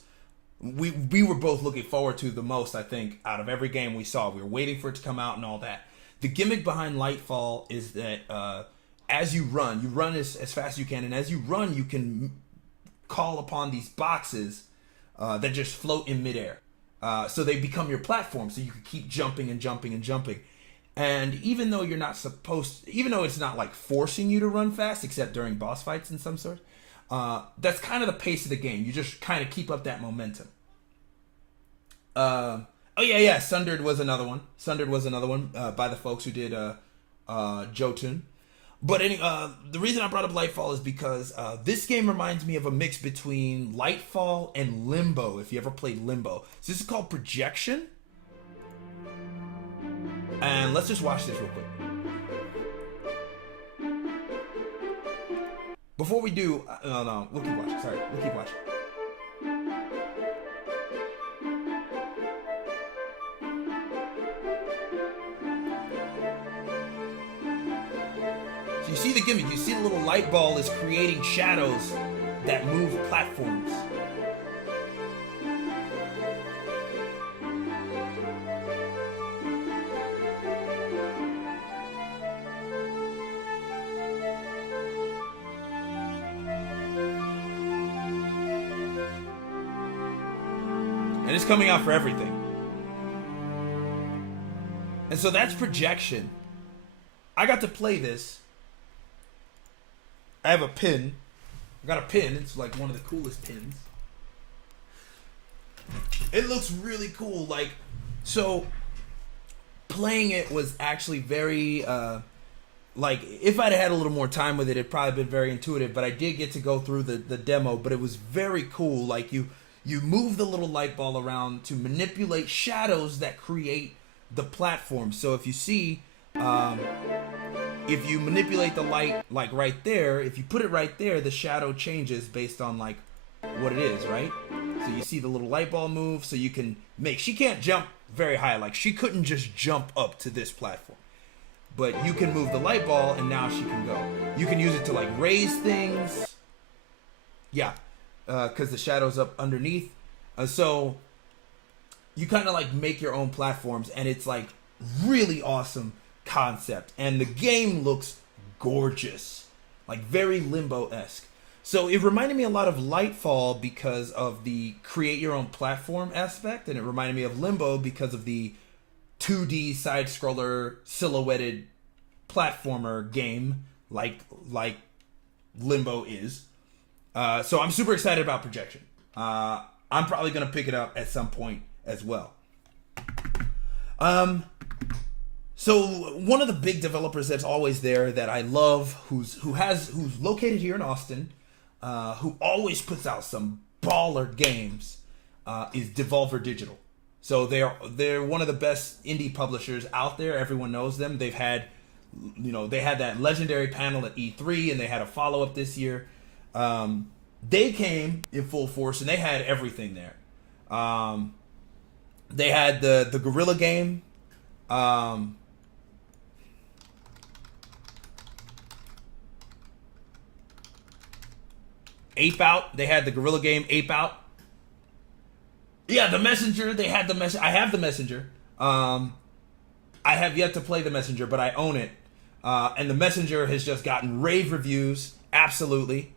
we were both looking forward to the most, I think, out of every game we saw. We were waiting for it to come out and all that. The gimmick behind Lightfall is that as you run as fast as you can, and as you run, you can call upon these boxes that just float in midair. So they become your platform, so you can keep jumping and jumping and jumping. And even though you're not supposed, even though it's not like forcing you to run fast, except during boss fights in some sort, that's kind of the pace of the game. You just kind of keep up that momentum. Oh yeah. Sundered was another one. By the folks who did Jotun. But the reason I brought up Lightfall is because this game reminds me of a mix between Lightfall and Limbo, if you ever played Limbo. So this is called Projection. And let's just watch this real quick. Before we do, no, we'll keep watching. Sorry, we'll keep watching. So you see the gimmick. You see the little light ball is creating shadows that move platforms. And it's coming out for everything. And so that's Projection. I got to play this. I have a pin. I got a pin. It's like one of the coolest pins. It looks really cool. Like, so playing it was actually very, like, if I'd had a little more time with it, it'd probably been very intuitive. But I did get to go through the demo. But it was very cool. Like, you move the little light ball around to manipulate shadows that create the platform. So if you see, if you manipulate the light, like right there, if you put it right there, the shadow changes based on like what it is, right? So you see the little light ball move, so you can make, she can't jump very high. Like she couldn't just jump up to this platform, but you can move the light ball and now she can go. You can use it to like raise things. Yeah. Because the shadow's up underneath. So you kind of like make your own platforms, and it's like really awesome concept. And the game looks gorgeous, like very Limbo-esque. So it reminded me a lot of Lightfall because of the create your own platform aspect, and it reminded me of Limbo because of the 2D side-scroller silhouetted platformer game like Limbo is. So I'm super excited about Projection. I'm probably going to pick it up at some point as well. So one of the big developers that's always there that I love, who's located here in Austin, who always puts out some baller games, is Devolver Digital. So they're one of the best indie publishers out there. Everyone knows them. They had that legendary panel at E3, and they had a follow-up this year. They came in full force, and they had everything there. They had the Gorilla game. Ape Out. They had the Gorilla game Ape Out. Yeah, the Messenger. They had the Messenger. I have the Messenger. I have yet to play the Messenger, but I own it. And the Messenger has just gotten rave reviews. Absolutely.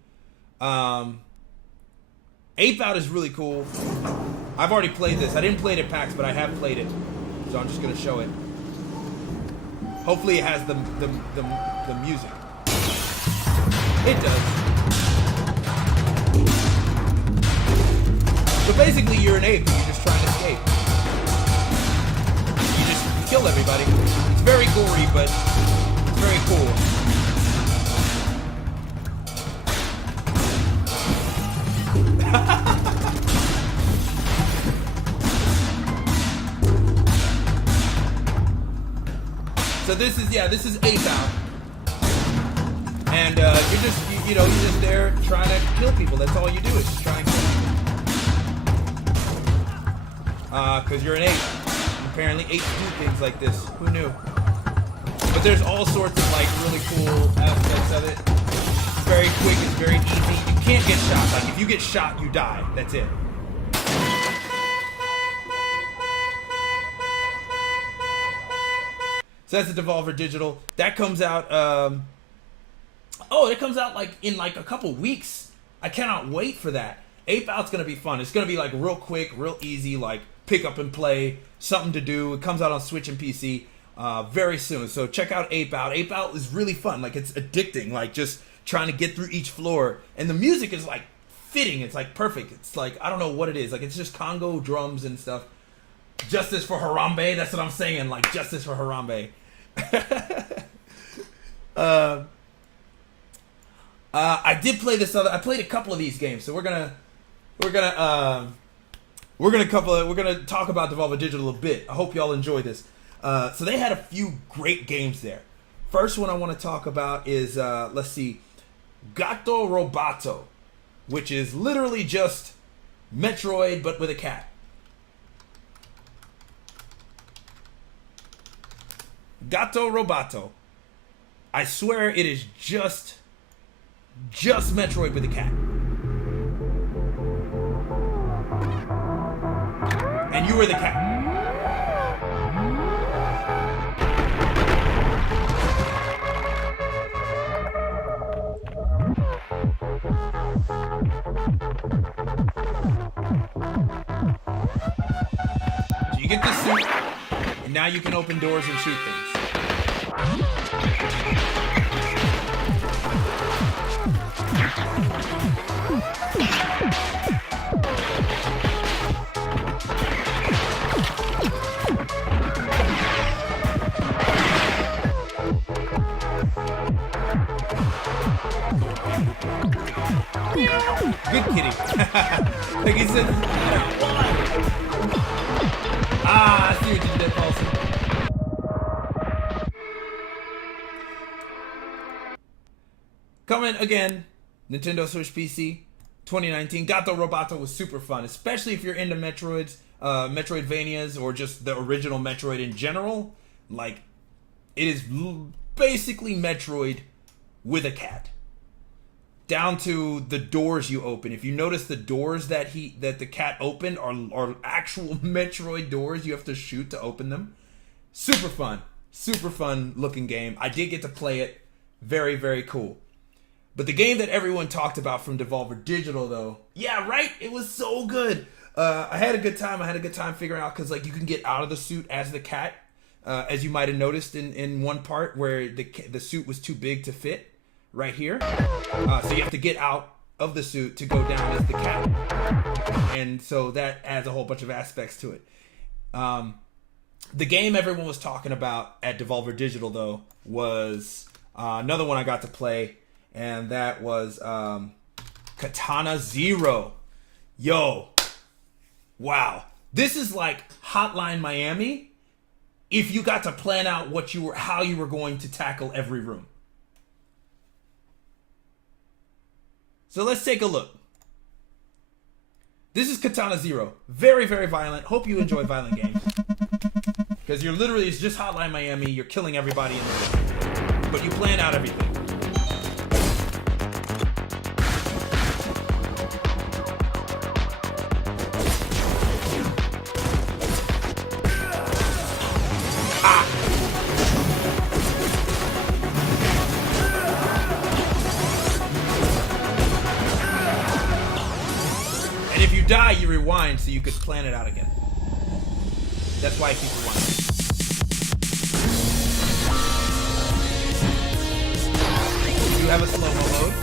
Ape Out is really cool. I've already played this. I didn't play it at PAX, but I have played it. So I'm just going to show it. Hopefully it has the music. It does. So basically you're an ape and you're just trying to escape. You just kill everybody. It's very gory, but it's very cool. So this is Ape Out, and you're just there trying to kill people. That's all you do is just try and kill them. Because you're an ape. Apparently apes do things like this. Who knew? But there's all sorts of like really cool aspects of it. It's very quick. It's very easy. You can't get shot. Like if you get shot, you die. That's it. So that's the Devolver Digital. That comes out, it comes out like in like a couple weeks. I cannot wait for that. Ape Out's going to be fun. It's going to be like real quick, real easy, like pick up and play, something to do. It comes out on Switch and PC very soon. So check out Ape Out. Ape Out is really fun. Like it's addicting, like just trying to get through each floor. And the music is like fitting. It's like perfect. It's like, I don't know what it is. Like it's just Congo drums and stuff. Justice for Harambe. That's what I'm saying. Like justice for Harambe. I did play this other. I played a couple of these games, so we're gonna talk about Devolver Digital a bit. I hope y'all enjoy this. So they had a few great games there. First one I want to talk about is let's see, Gato Roboto, which is literally just Metroid but with a cat. Gato Roboto. I swear it is just Metroid with a cat. And you were the cat. So you get this suit, and now you can open doors and shoot things. Good kitty. Like he said. I see what you did, Paulson. Coming again, Nintendo Switch PC, 2019. Gato Roboto was super fun, especially if you're into Metroids, Metroidvanias, or just the original Metroid in general. Like, it is basically Metroid with a cat. Down to the doors you open. If you notice, the doors that the cat opened are actual Metroid doors. You have to shoot to open them. Super fun looking game. I did get to play it. Very, very cool. But the game that everyone talked about from Devolver Digital, though, yeah, right? It was so good. I had a good time. I had a good time figuring out, because like you can get out of the suit as the cat, as you might have noticed in one part where the suit was too big to fit. Right here. So you have to get out of the suit to go down as the cat. And so that adds a whole bunch of aspects to it. The game everyone was talking about at Devolver Digital, though, was another one I got to play. And that was Katana Zero. Yo. Wow. This is like Hotline Miami if you got to plan out how you were going to tackle every room. So let's take a look. This is Katana Zero. Very, very violent. Hope you enjoy violent games. Because it's just Hotline Miami. You're killing everybody in the room. But you plan out everything. Die, you rewind so you could plan it out again. That's why I keep rewinding. You have a slow-mo mode.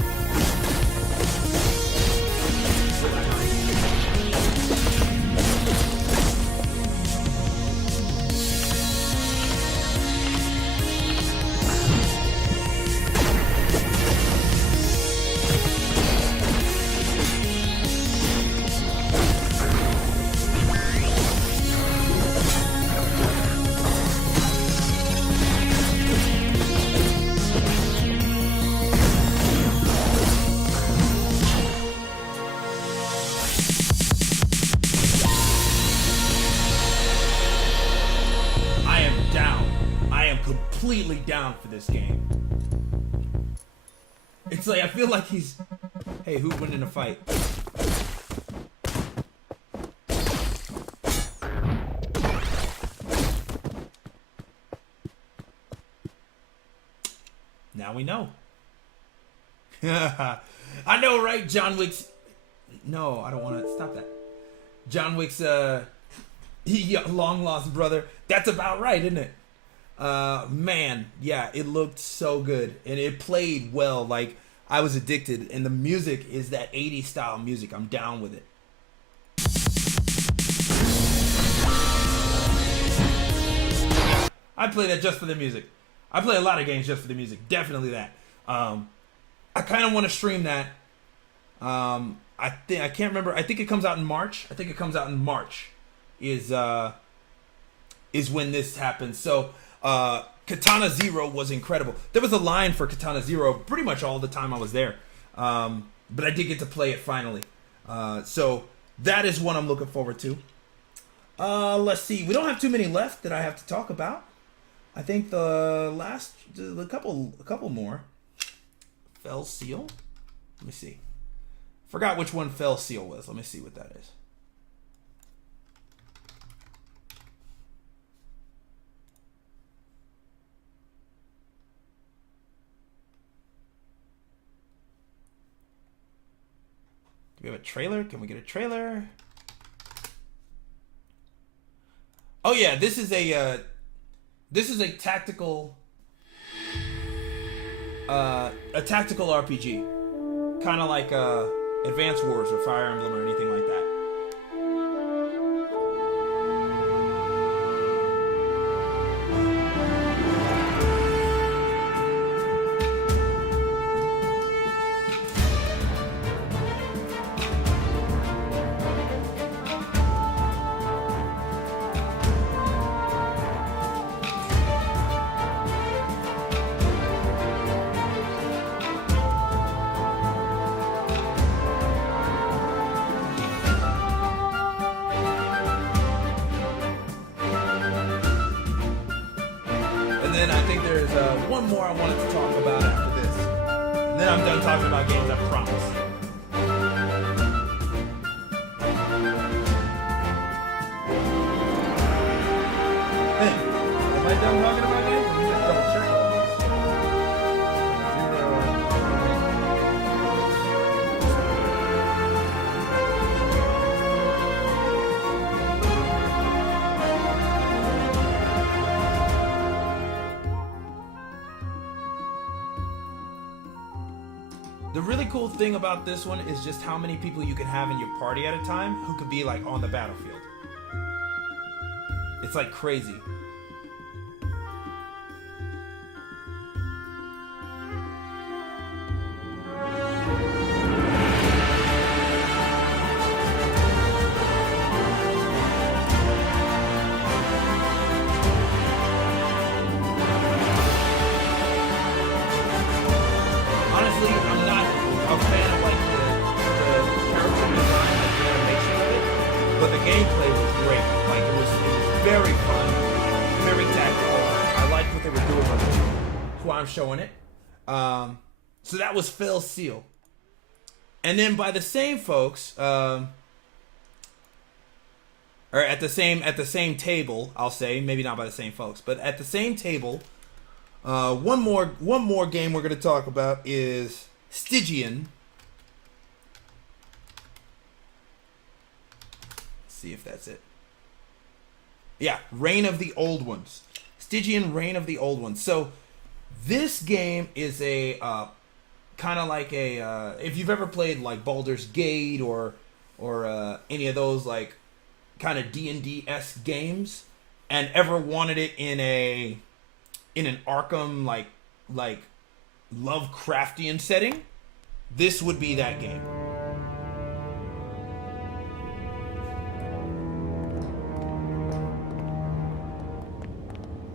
Completely down for this game. It's like I feel like he's, hey, who's winning a fight? Now we know. I know, right? John Wick's. No, I don't want to stop that. John Wick's long lost brother. That's about right, isn't it? Man, yeah, it looked so good and it played well. Like, I was addicted, and the music is that 80s style music. I'm down with it. I play that just for the music. I play a lot of games just for the music. Definitely that. I kind of want to stream that. I can't remember. I think it comes out in March. Is when this happens. So Katana Zero was incredible. There was a line for Katana Zero pretty much all the time I was there. But I did get to play it finally. So that is one I'm looking forward to. Let's see. We don't have too many left that I have to talk about. I think a couple more. Fell Seal? Let me see. Forgot which one Fell Seal was. Let me see what that is. Do we have a trailer? Can we get a trailer? Oh yeah, this is a tactical tactical RPG, kind of like Advance Wars or Fire Emblem or anything like that. One more I wanted to talk about after this. And then I'm done talking about games, I promise. Hey, am I done talking about games? Let me just double check all this. The really cool thing about this one is just how many people you can have in your party at a time who could be like on the battlefield. It's like crazy. Showing it. So that was Fell Seal. And then by the same folks, or at the same table, I'll say, maybe not by the same folks, but at the same table, one more game we're going to talk about is Stygian. Let's see if that's it. Yeah, Reign of the Old Ones. Stygian, Reign of the Old Ones. So this game is a kind of like a if you've ever played like Baldur's Gate or any of those like kind of D&D-esque games and ever wanted it in an Arkham like Lovecraftian setting, this would be that game.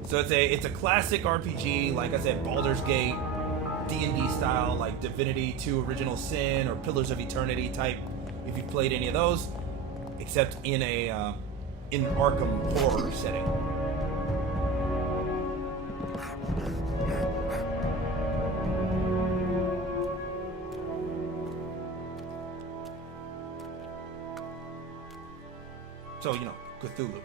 So it's a classic RPG, like I said, Baldur's Gate, D&D style, like Divinity 2 Original Sin or Pillars of Eternity type, if you've played any of those, except in an Arkham horror setting. So, you know, Cthulhu.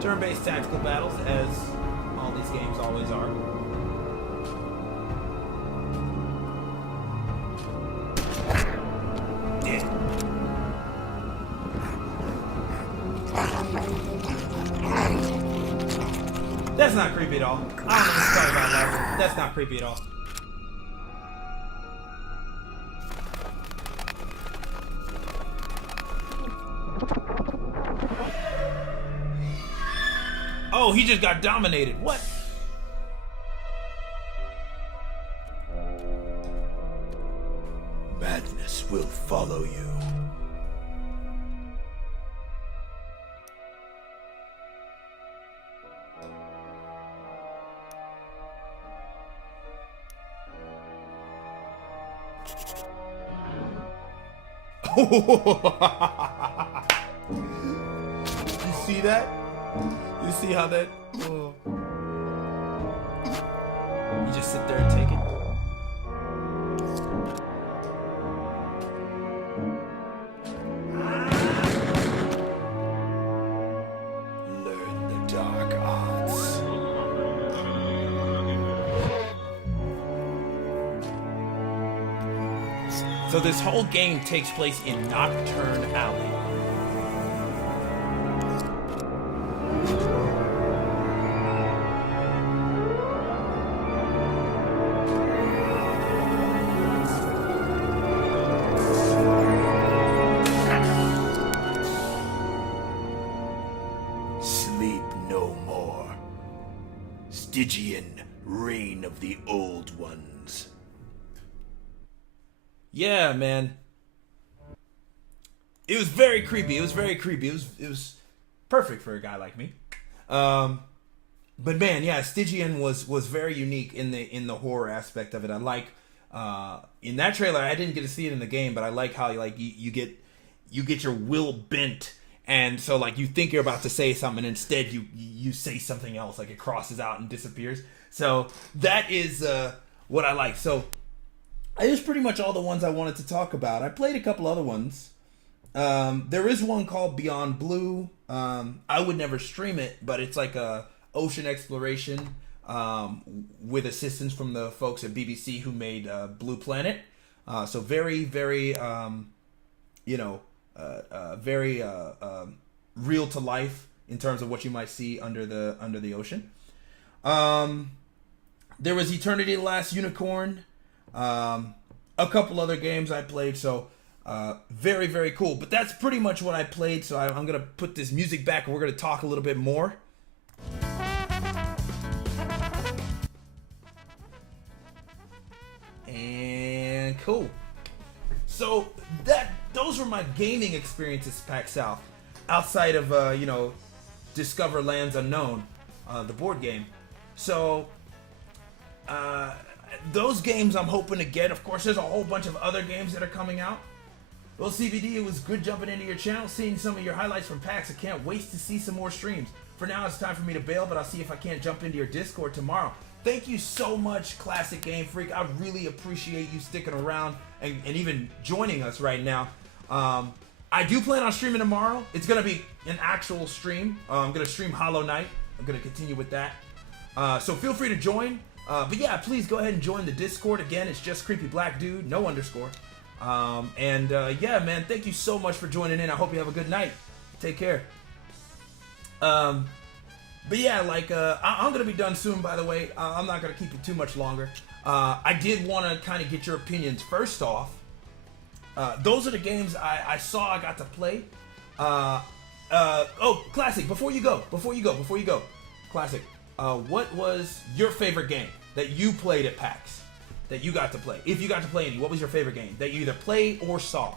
Turn-based tactical battles, as all these games always are. That's not creepy at all. I don't know what you're talking about, Larry. That's not creepy at all. Oh, he just got dominated. What? Madness will follow you. You see that? You see how that? Oh. You just sit there and take it. Learn the dark arts. So this whole game takes place in Nocturne Alley. Sleep no more. Stygian, reign of the old ones. Yeah, man. It was very creepy. It was very creepy. It was perfect for a guy like me. But man, yeah, Stygian was very unique in the horror aspect of it. I like in that trailer. I didn't get to see it in the game, but I like how you get your will bent, and so like you think you're about to say something, and instead you say something else, like it crosses out and disappears. So that is what I like. So it was pretty much all the ones I wanted to talk about. I played a couple other ones. There is one called Beyond Blue. I would never stream it, but it's like a ocean exploration with assistance from the folks at BBC who made Blue Planet. So very, very, very real to life in terms of what you might see under the ocean. There was Eternity the Last Unicorn. A couple other games I played, so very, very cool. But that's pretty much what I played, so I'm going to put this music back and we're going to talk a little bit more. And cool. So those were my gaming experiences PAX South. Outside of, Discover Lands Unknown, the board game. So, those games I'm hoping to get. Of course, there's a whole bunch of other games that are coming out. Well, CBD, it was good jumping into your channel, seeing some of your highlights from PAX. I can't wait to see some more streams. For now, it's time for me to bail, but I'll see if I can't jump into your Discord tomorrow. Thank you so much, Classic Game Freak. I really appreciate you sticking around and even joining us right now. I do plan on streaming tomorrow. It's going to be an actual stream. I'm going to stream Hollow Knight. I'm going to continue with that. So feel free to join. But yeah, please go ahead and join the Discord. Again, it's just Creepy Black Dude, no underscore. Yeah, man, thank you so much for joining in. I hope you have a good night. Take care. But yeah, I'm going to be done soon, by the way. I'm not going to keep it too much longer. I did want to kind of get your opinions. First off, those are the games I saw I got to play. Classic, before you go. Classic, what was your favorite game that you played at PAX? That you got to play? If you got to play any, what was your favorite game that you either played or saw?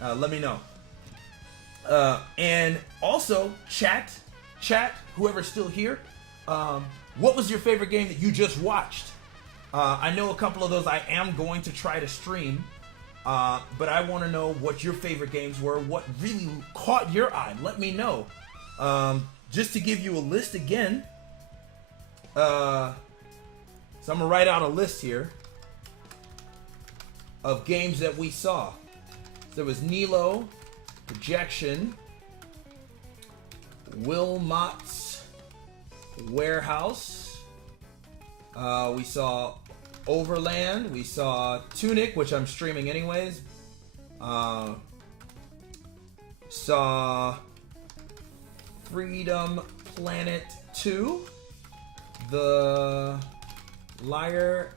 Let me know. And also, chat, whoever's still here, what was your favorite game that you just watched? I know a couple of those I am going to try to stream, but I want to know what your favorite games were, what really caught your eye. Let me know. Just to give you a list again, so I'm going to write out a list here of games that we saw. There was Nelo, Projection, Wilmot's Warehouse. We saw Overland. We saw Tunic, which I'm streaming anyways. Saw Freedom Planet 2, the Liar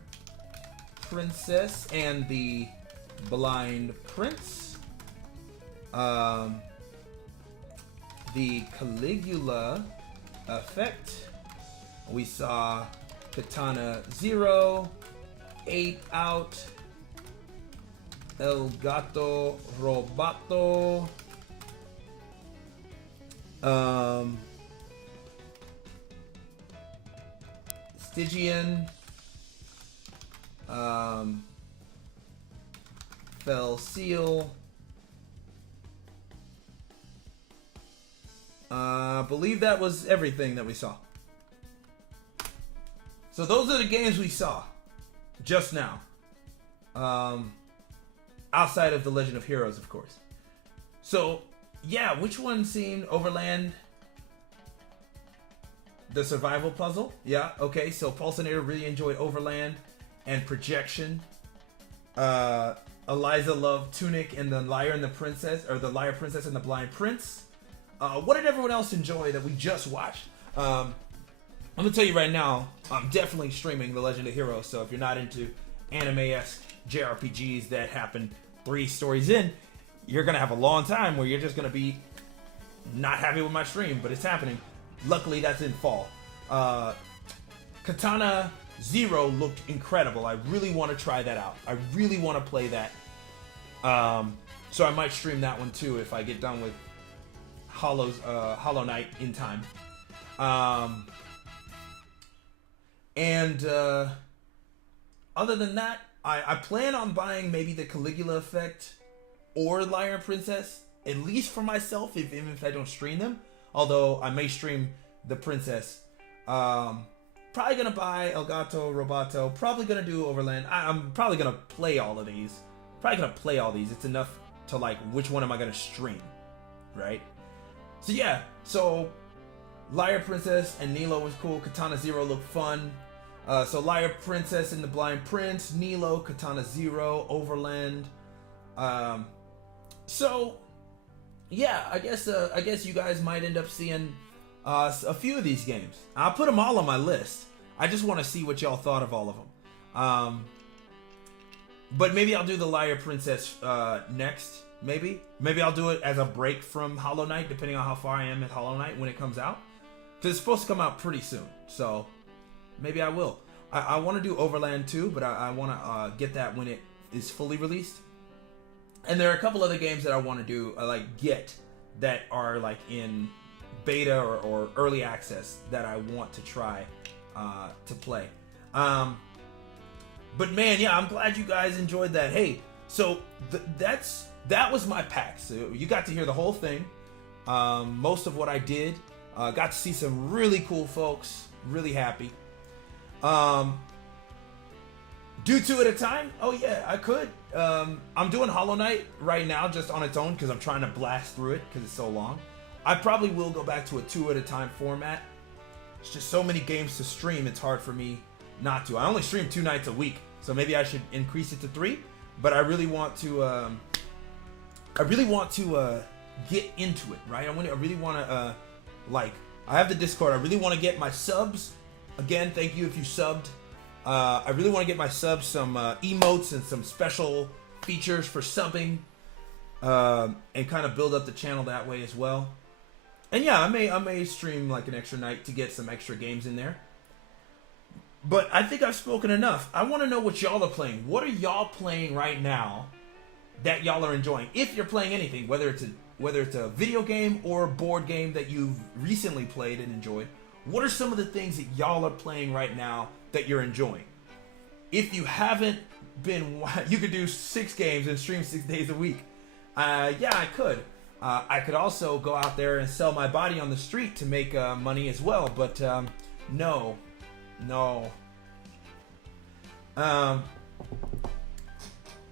Princess and the Blind Prince, the Caligula effect. We saw Katana Zero, Ape Out, El Gato Roboto, Stygian, Fell Seal. I believe that was everything that we saw. So those are the games we saw just now. Outside of The Legend of Heroes, of course. So, yeah, which one seemed Overland? The survival puzzle? Yeah, okay. So Pulsinator really enjoyed Overland and Projection. Eliza loved Tunic and the Liar and the Princess, or the Liar Princess and the Blind Prince. What did everyone else enjoy that we just watched? I'm gonna tell you right now, I'm definitely streaming The Legend of Heroes. So if you're not into anime-esque JRPGs that happen 3 stories in, you're gonna have a long time where you're just gonna be not happy with my stream, but it's happening. Luckily, that's in fall. Katana Zero looked incredible. I really want to try that out. I really want to play that. So I might stream that one too if I get done with Hollow Knight in time. Other than that, I plan on buying maybe the Caligula effect or Liar Princess, at least for myself, even if I don't stream them. Although I may stream the Princess. Probably gonna buy El Gato Roboto. Probably gonna do Overland. I'm probably gonna play all of these. Probably gonna play all these. It's enough to like, which one am I gonna stream, right? So yeah, so Liar Princess and Nelo was cool. Katana Zero looked fun. So Liar Princess and the Blind Prince, Nelo, Katana Zero, Overland. So yeah, I guess you guys might end up seeing a few of these games. I'll put them all on my list. I just want to see what y'all thought of all of them. But maybe I'll do the Liar Princess next. Maybe I'll do it as a break from Hollow Knight, depending on how far I am at Hollow Knight when it comes out. Because it's supposed to come out pretty soon. So maybe I will. I want to do Overland too, but I want to get that when it is fully released. And there are a couple other games that I want to do, get that are like in beta or early access that I want to try to play. But man, yeah, I'm glad you guys enjoyed that. Hey, so that was my PAX. So you got to hear the whole thing. Most of what I did. Got to see some really cool folks. Really happy. Do 2 at a time? Oh yeah, I could. I'm doing Hollow Knight right now just on its own because I'm trying to blast through it because it's so long. I probably will go back to a 2 at a time format. It's just so many games to stream, it's hard for me not to. I only stream 2 nights a week, so maybe I should increase it to 3. But I really want to get into it, right? I really want to I have the Discord. I really want to get my subs. Again, thank you if you subbed. I really want to get my subs some emotes and some special features for subbing, and kind of build up the channel that way as well. And yeah, I may stream like an extra night to get some extra games in there. But I think I've spoken enough. I want to know what y'all are playing. What are y'all playing right now that y'all are enjoying? If you're playing anything, whether it's a video game or a board game that you've recently played and enjoyed, what are some of the things that y'all are playing right now that you're enjoying? If you haven't been, you could do 6 games and stream 6 days a week. Yeah, I could. I could also go out there and sell my body on the street to make money as well, but no.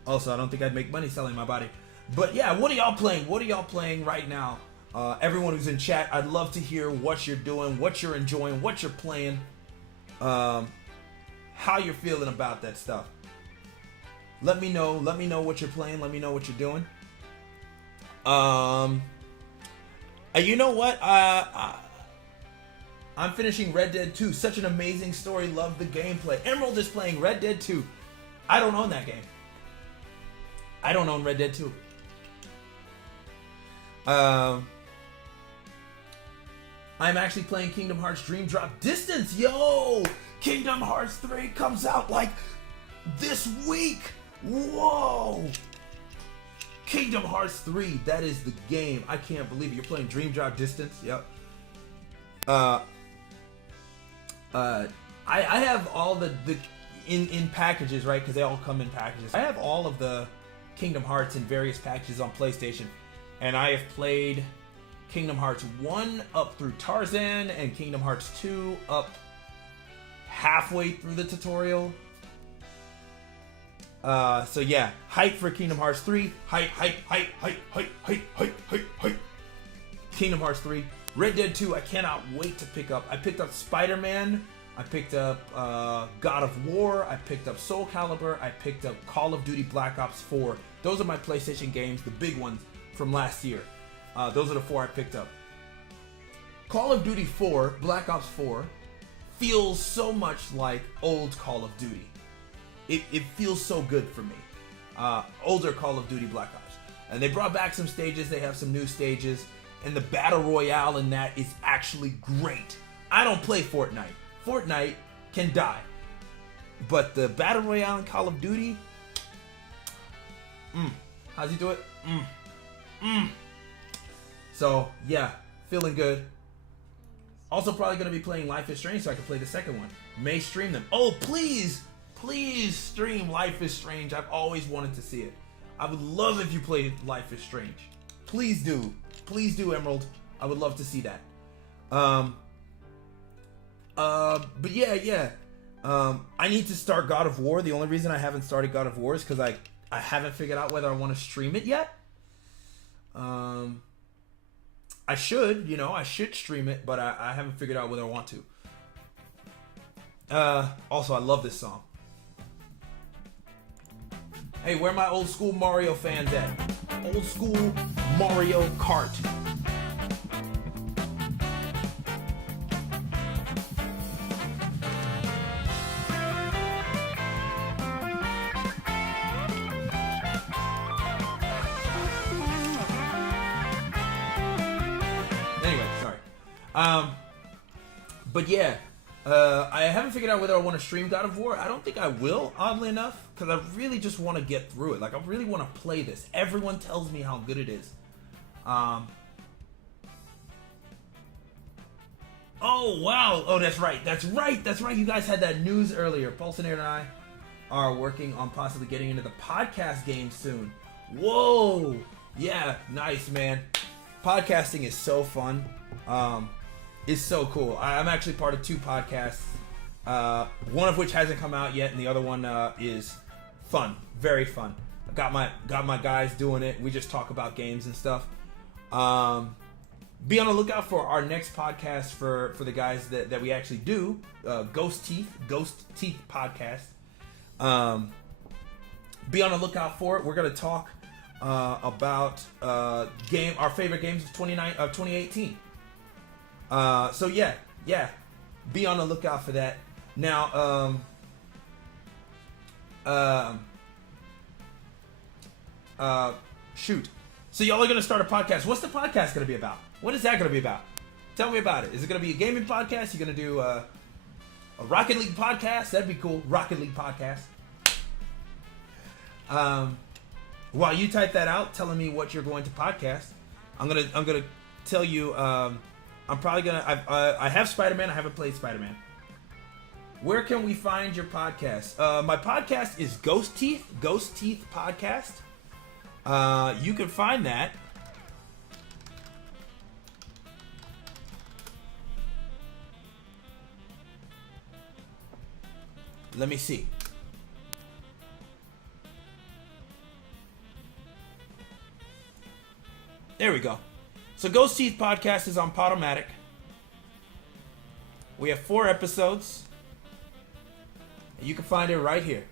Also, I don't think I'd make money selling my body. But yeah, what are y'all playing? What are y'all playing right now? Everyone who's in chat, I'd love to hear what you're doing, what you're enjoying, what you're playing, how you're feeling about that stuff. Let me know what you're playing. Let me know what you're doing. You know what? I'm finishing Red Dead 2. Such an amazing story. Love the gameplay. Emerald is playing Red Dead 2. I don't own that game. I don't own Red Dead 2. I'm actually playing Kingdom Hearts Dream Drop Distance. Yo! Kingdom Hearts 3 comes out like this week. Whoa! Kingdom Hearts 3, that is the game. I can't believe it. You're playing Dream Drop Distance. Yep. I have all the in packages, right? Because they all come in packages. I have all of the Kingdom Hearts in various packages on PlayStation, and I have played Kingdom Hearts 1 up through Tarzan, and Kingdom Hearts 2 up halfway through the tutorial. So yeah, hype for Kingdom Hearts 3. Hype. Kingdom Hearts 3. Red Dead 2, I cannot wait to pick up. I picked up Spider-Man. I picked up God of War. I picked up Soul Calibur. I picked up Call of Duty Black Ops 4. Those are my PlayStation games, the big ones from last year. Those are the 4 I picked up. Call of Duty 4, Black Ops 4, feels so much like old Call of Duty. It feels so good for me. Older Call of Duty Black Ops. And they brought back some stages. They have some new stages. And the Battle Royale in that is actually great. I don't play Fortnite. Fortnite can die. But the Battle Royale in Call of Duty... How's he do it? So, yeah. Feeling good. Also probably going to be playing Life is Strange so I can play the second one. May stream them. Oh, please! Please stream Life is Strange. I've always wanted to see it. I would love if you played Life is Strange. Please do. Please do, Emerald. I would love to see that. But yeah. I need to start God of War. The only reason I haven't started God of War is because I haven't figured out whether I want to stream it yet. I should stream it, but I haven't figured out whether I want to. Also, I love this song. Hey, where are my old school Mario fans at? Old school Mario Kart. Anyway, sorry. But yeah. I haven't figured out whether I want to stream God of War. I don't think I will, oddly enough, because I really just want to get through it. Like, I really want to play this. Everyone tells me how good it is. Oh, wow. Oh, that's right. You guys had that news earlier. Paulson and I are working on possibly getting into the podcast game soon. Whoa. Yeah, nice, man. Podcasting is so fun. Is so cool. I'm actually part of 2 podcasts, one of which hasn't come out yet, and the other one is fun, very fun. I got my guys doing it. We just talk about games and stuff. Be on the lookout for our next podcast for the guys that we actually do. Ghost Teeth podcast. Be on the lookout for it. We're gonna talk about our favorite games of 2018. So yeah, be on the lookout for that. Now, shoot. So y'all are gonna start a podcast. What's the podcast gonna be about? What is that gonna be about? Tell me about it. Is it gonna be a gaming podcast? You gonna do a Rocket League podcast? That'd be cool. Rocket League podcast. While you type that out, telling me what you're going to podcast, I'm gonna tell you. I'm probably gonna. I have Spider-Man. I haven't played Spider-Man. Where can we find your podcast? My podcast is Ghost Teeth Podcast. You can find that. Let me see. There we go. So Ghost Teeth Podcast is on Podomatic. We have 4 episodes. You can find it right here.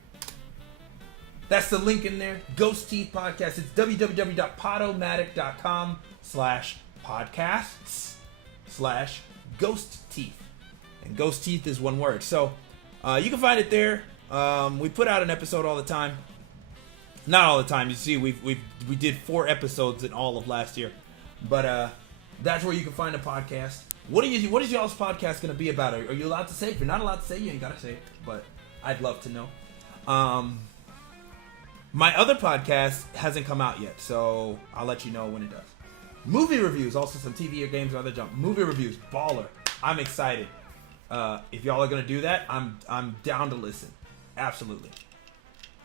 That's the link in there. Ghost Teeth Podcast. It's www.podomatic.com/podcasts/Ghost Teeth. and Ghost Teeth is one word. So you can find it there. We put out an episode all the time. Not all the time. You see, we did 4 episodes in all of last year, but that's where you can find a podcast. What is y'all's podcast gonna be about? Are you allowed to say? If you're not allowed to say, you ain't gotta say it. But I'd love to know. My other podcast hasn't come out yet, so I'll let you know when it does. Movie reviews, also some TV or games or other junk. Movie reviews, baller. I'm excited. If y'all are gonna do that, I'm down to listen. Absolutely.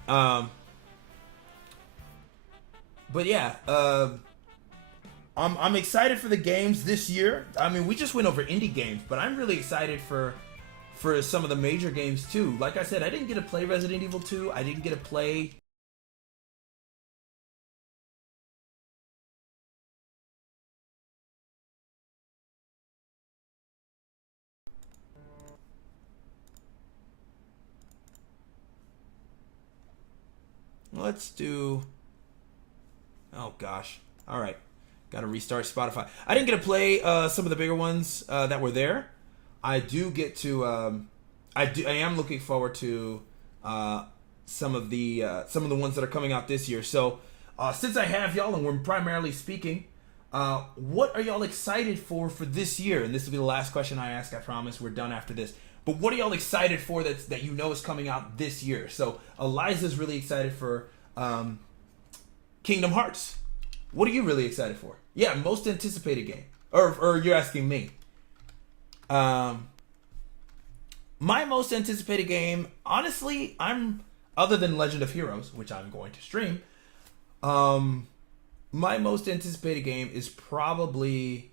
But yeah, I'm excited for the games this year. I mean, we just went over indie games, but I'm really excited for some of the major games too. Like I said, I didn't get to play Resident Evil 2. I didn't get to play. Let's do. Oh gosh. All right. Got to restart Spotify. I didn't get to play some of the bigger ones that were there. I do get to. I am looking forward to some of the ones that are coming out this year. So since I have y'all and we're primarily speaking, what are y'all excited for this year? And this will be the last question I ask. I promise. We're done after this. But what are y'all excited for that you know is coming out this year? So Eliza's really excited for Kingdom Hearts. What are you really excited for? Yeah, most anticipated game. Or you're asking me. My most anticipated game, honestly, other than Legend of Heroes, which I'm going to stream, my most anticipated game is probably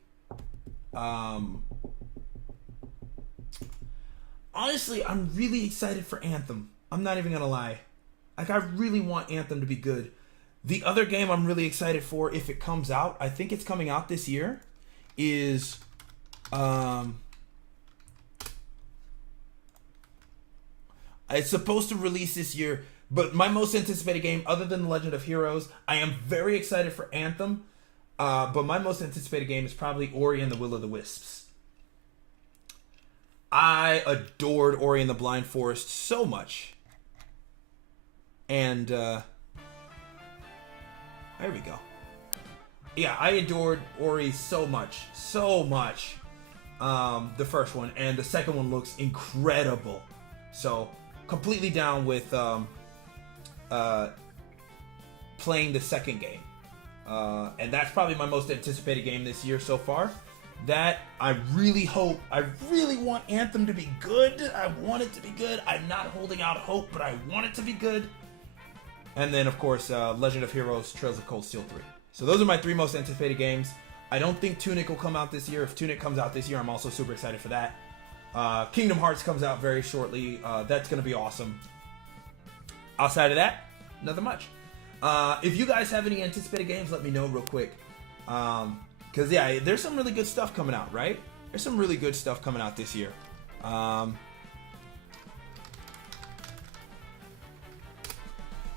honestly, I'm really excited for Anthem. I'm not even gonna lie. Like, I really want Anthem to be good. The other game I'm really excited for, if it comes out, I think it's coming out this year, is it's supposed to release this year, but my most anticipated game, other than The Legend of Heroes, I am very excited for Anthem, but my most anticipated game is probably Ori and the Will of the Wisps. I adored Ori and the Blind Forest so much. And there we go. Yeah, I adored Ori so much. The first one, and the second one looks incredible. So completely down with playing the second game. And that's probably my most anticipated game this year so far. That I really want Anthem to be good. I want it to be good. I'm not holding out hope, but I want it to be good. And then, of course, Legend of Heroes, Trails of Cold Steel 3. So those are my 3 most anticipated games. I don't think Tunic will come out this year. If Tunic comes out this year, I'm also super excited for that. Kingdom Hearts comes out very shortly. That's going to be awesome. Outside of that, nothing much. If you guys have any anticipated games, let me know real quick. Because, yeah, there's some really good stuff coming out, right? There's some really good stuff coming out this year.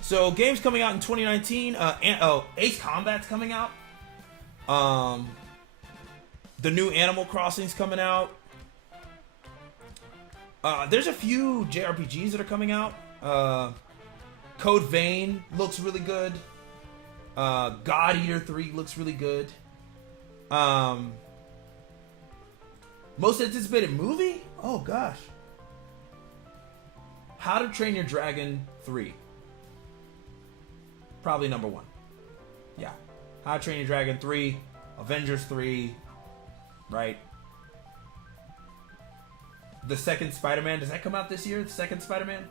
So, games coming out in 2019. Ace Combat's coming out. The new Animal Crossing's coming out. There's a few JRPGs that are coming out. Code Vein looks really good. God Eater 3 looks really good. Most anticipated movie? Oh gosh. How to Train Your Dragon 3. Probably number 1. Yeah. How to Train Your Dragon 3. Avengers 3. Right. The second Spider-Man. Does that come out this year? The second Spider-Man?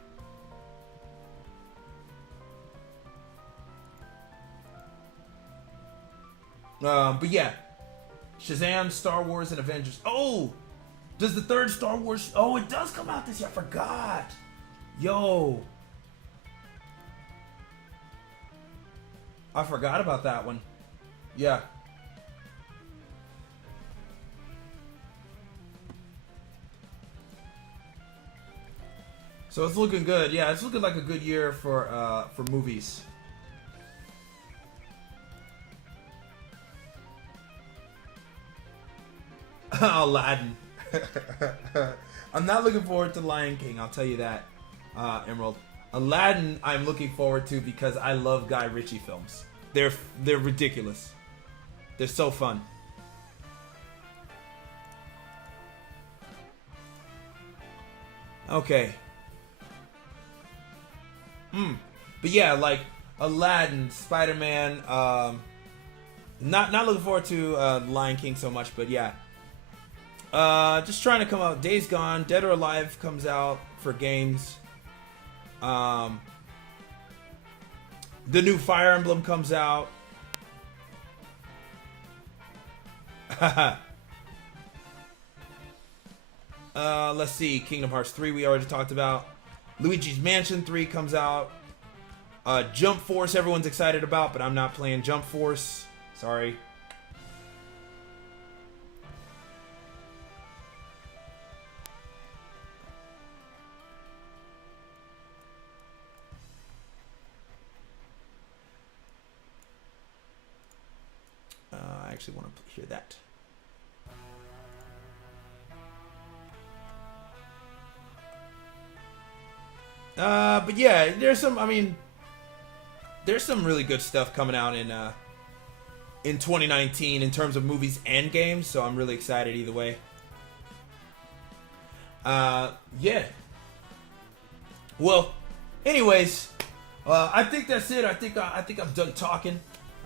But yeah. Shazam, Star Wars, and Avengers. Oh! Does the third Star Wars... Oh, it does come out this year. I forgot. Yo. I forgot about that one. Yeah. So it's looking good. Yeah, it's looking like a good year for movies. Aladdin. not looking forward to Lion King. I'll tell you that, Emerald. Aladdin, I'm looking forward to because I love Guy Ritchie films. They're ridiculous. They're so fun. Okay. But yeah, like Aladdin, Spider-Man. Not looking forward to Lion King so much, but yeah. Just trying to come out. Days Gone, Dead or Alive comes out for games. The new Fire Emblem comes out. Let's see. Kingdom Hearts 3 we already talked about. Luigi's Mansion 3 comes out. Jump Force everyone's excited about, but I'm not playing Jump Force. Sorry. I actually want to hear that. But yeah, there's some. I mean, there's some really good stuff coming out in 2019 in terms of movies and games. So I'm really excited either way. Yeah. Well, anyways, I think that's it. I think I'm done talking.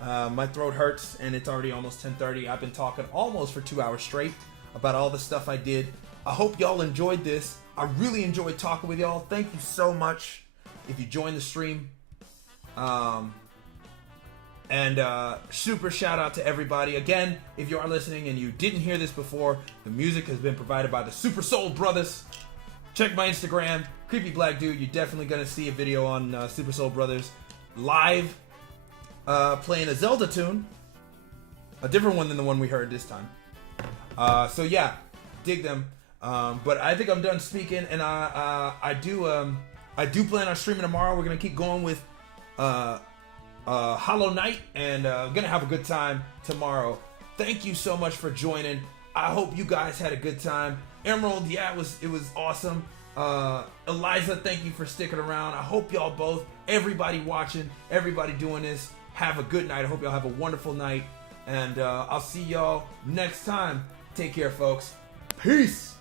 My throat hurts, and it's already almost 10:30. I've been talking almost for 2 hours straight about all the stuff I did. I hope y'all enjoyed this. I really enjoyed talking with y'all. Thank you so much if you joined the stream. Super shout out to everybody. Again, if you are listening and you didn't hear this before, the music has been provided by the Super Soul Brothers. Check my Instagram, Creepy Black Dude. You're definitely going to see a video on Super Soul Brothers live playing a Zelda tune. A different one than the one we heard this time. So yeah, dig them. But I think I'm done speaking, and I do plan on streaming tomorrow. We're gonna keep going with Hollow Knight, and gonna have a good time tomorrow. Thank you so much for joining. I hope you guys had a good time. Emerald, yeah, it was awesome. Eliza, thank you for sticking around. I hope y'all both, everybody watching, everybody doing this, have a good night. I hope y'all have a wonderful night, and I'll see y'all next time. Take care, folks. Peace.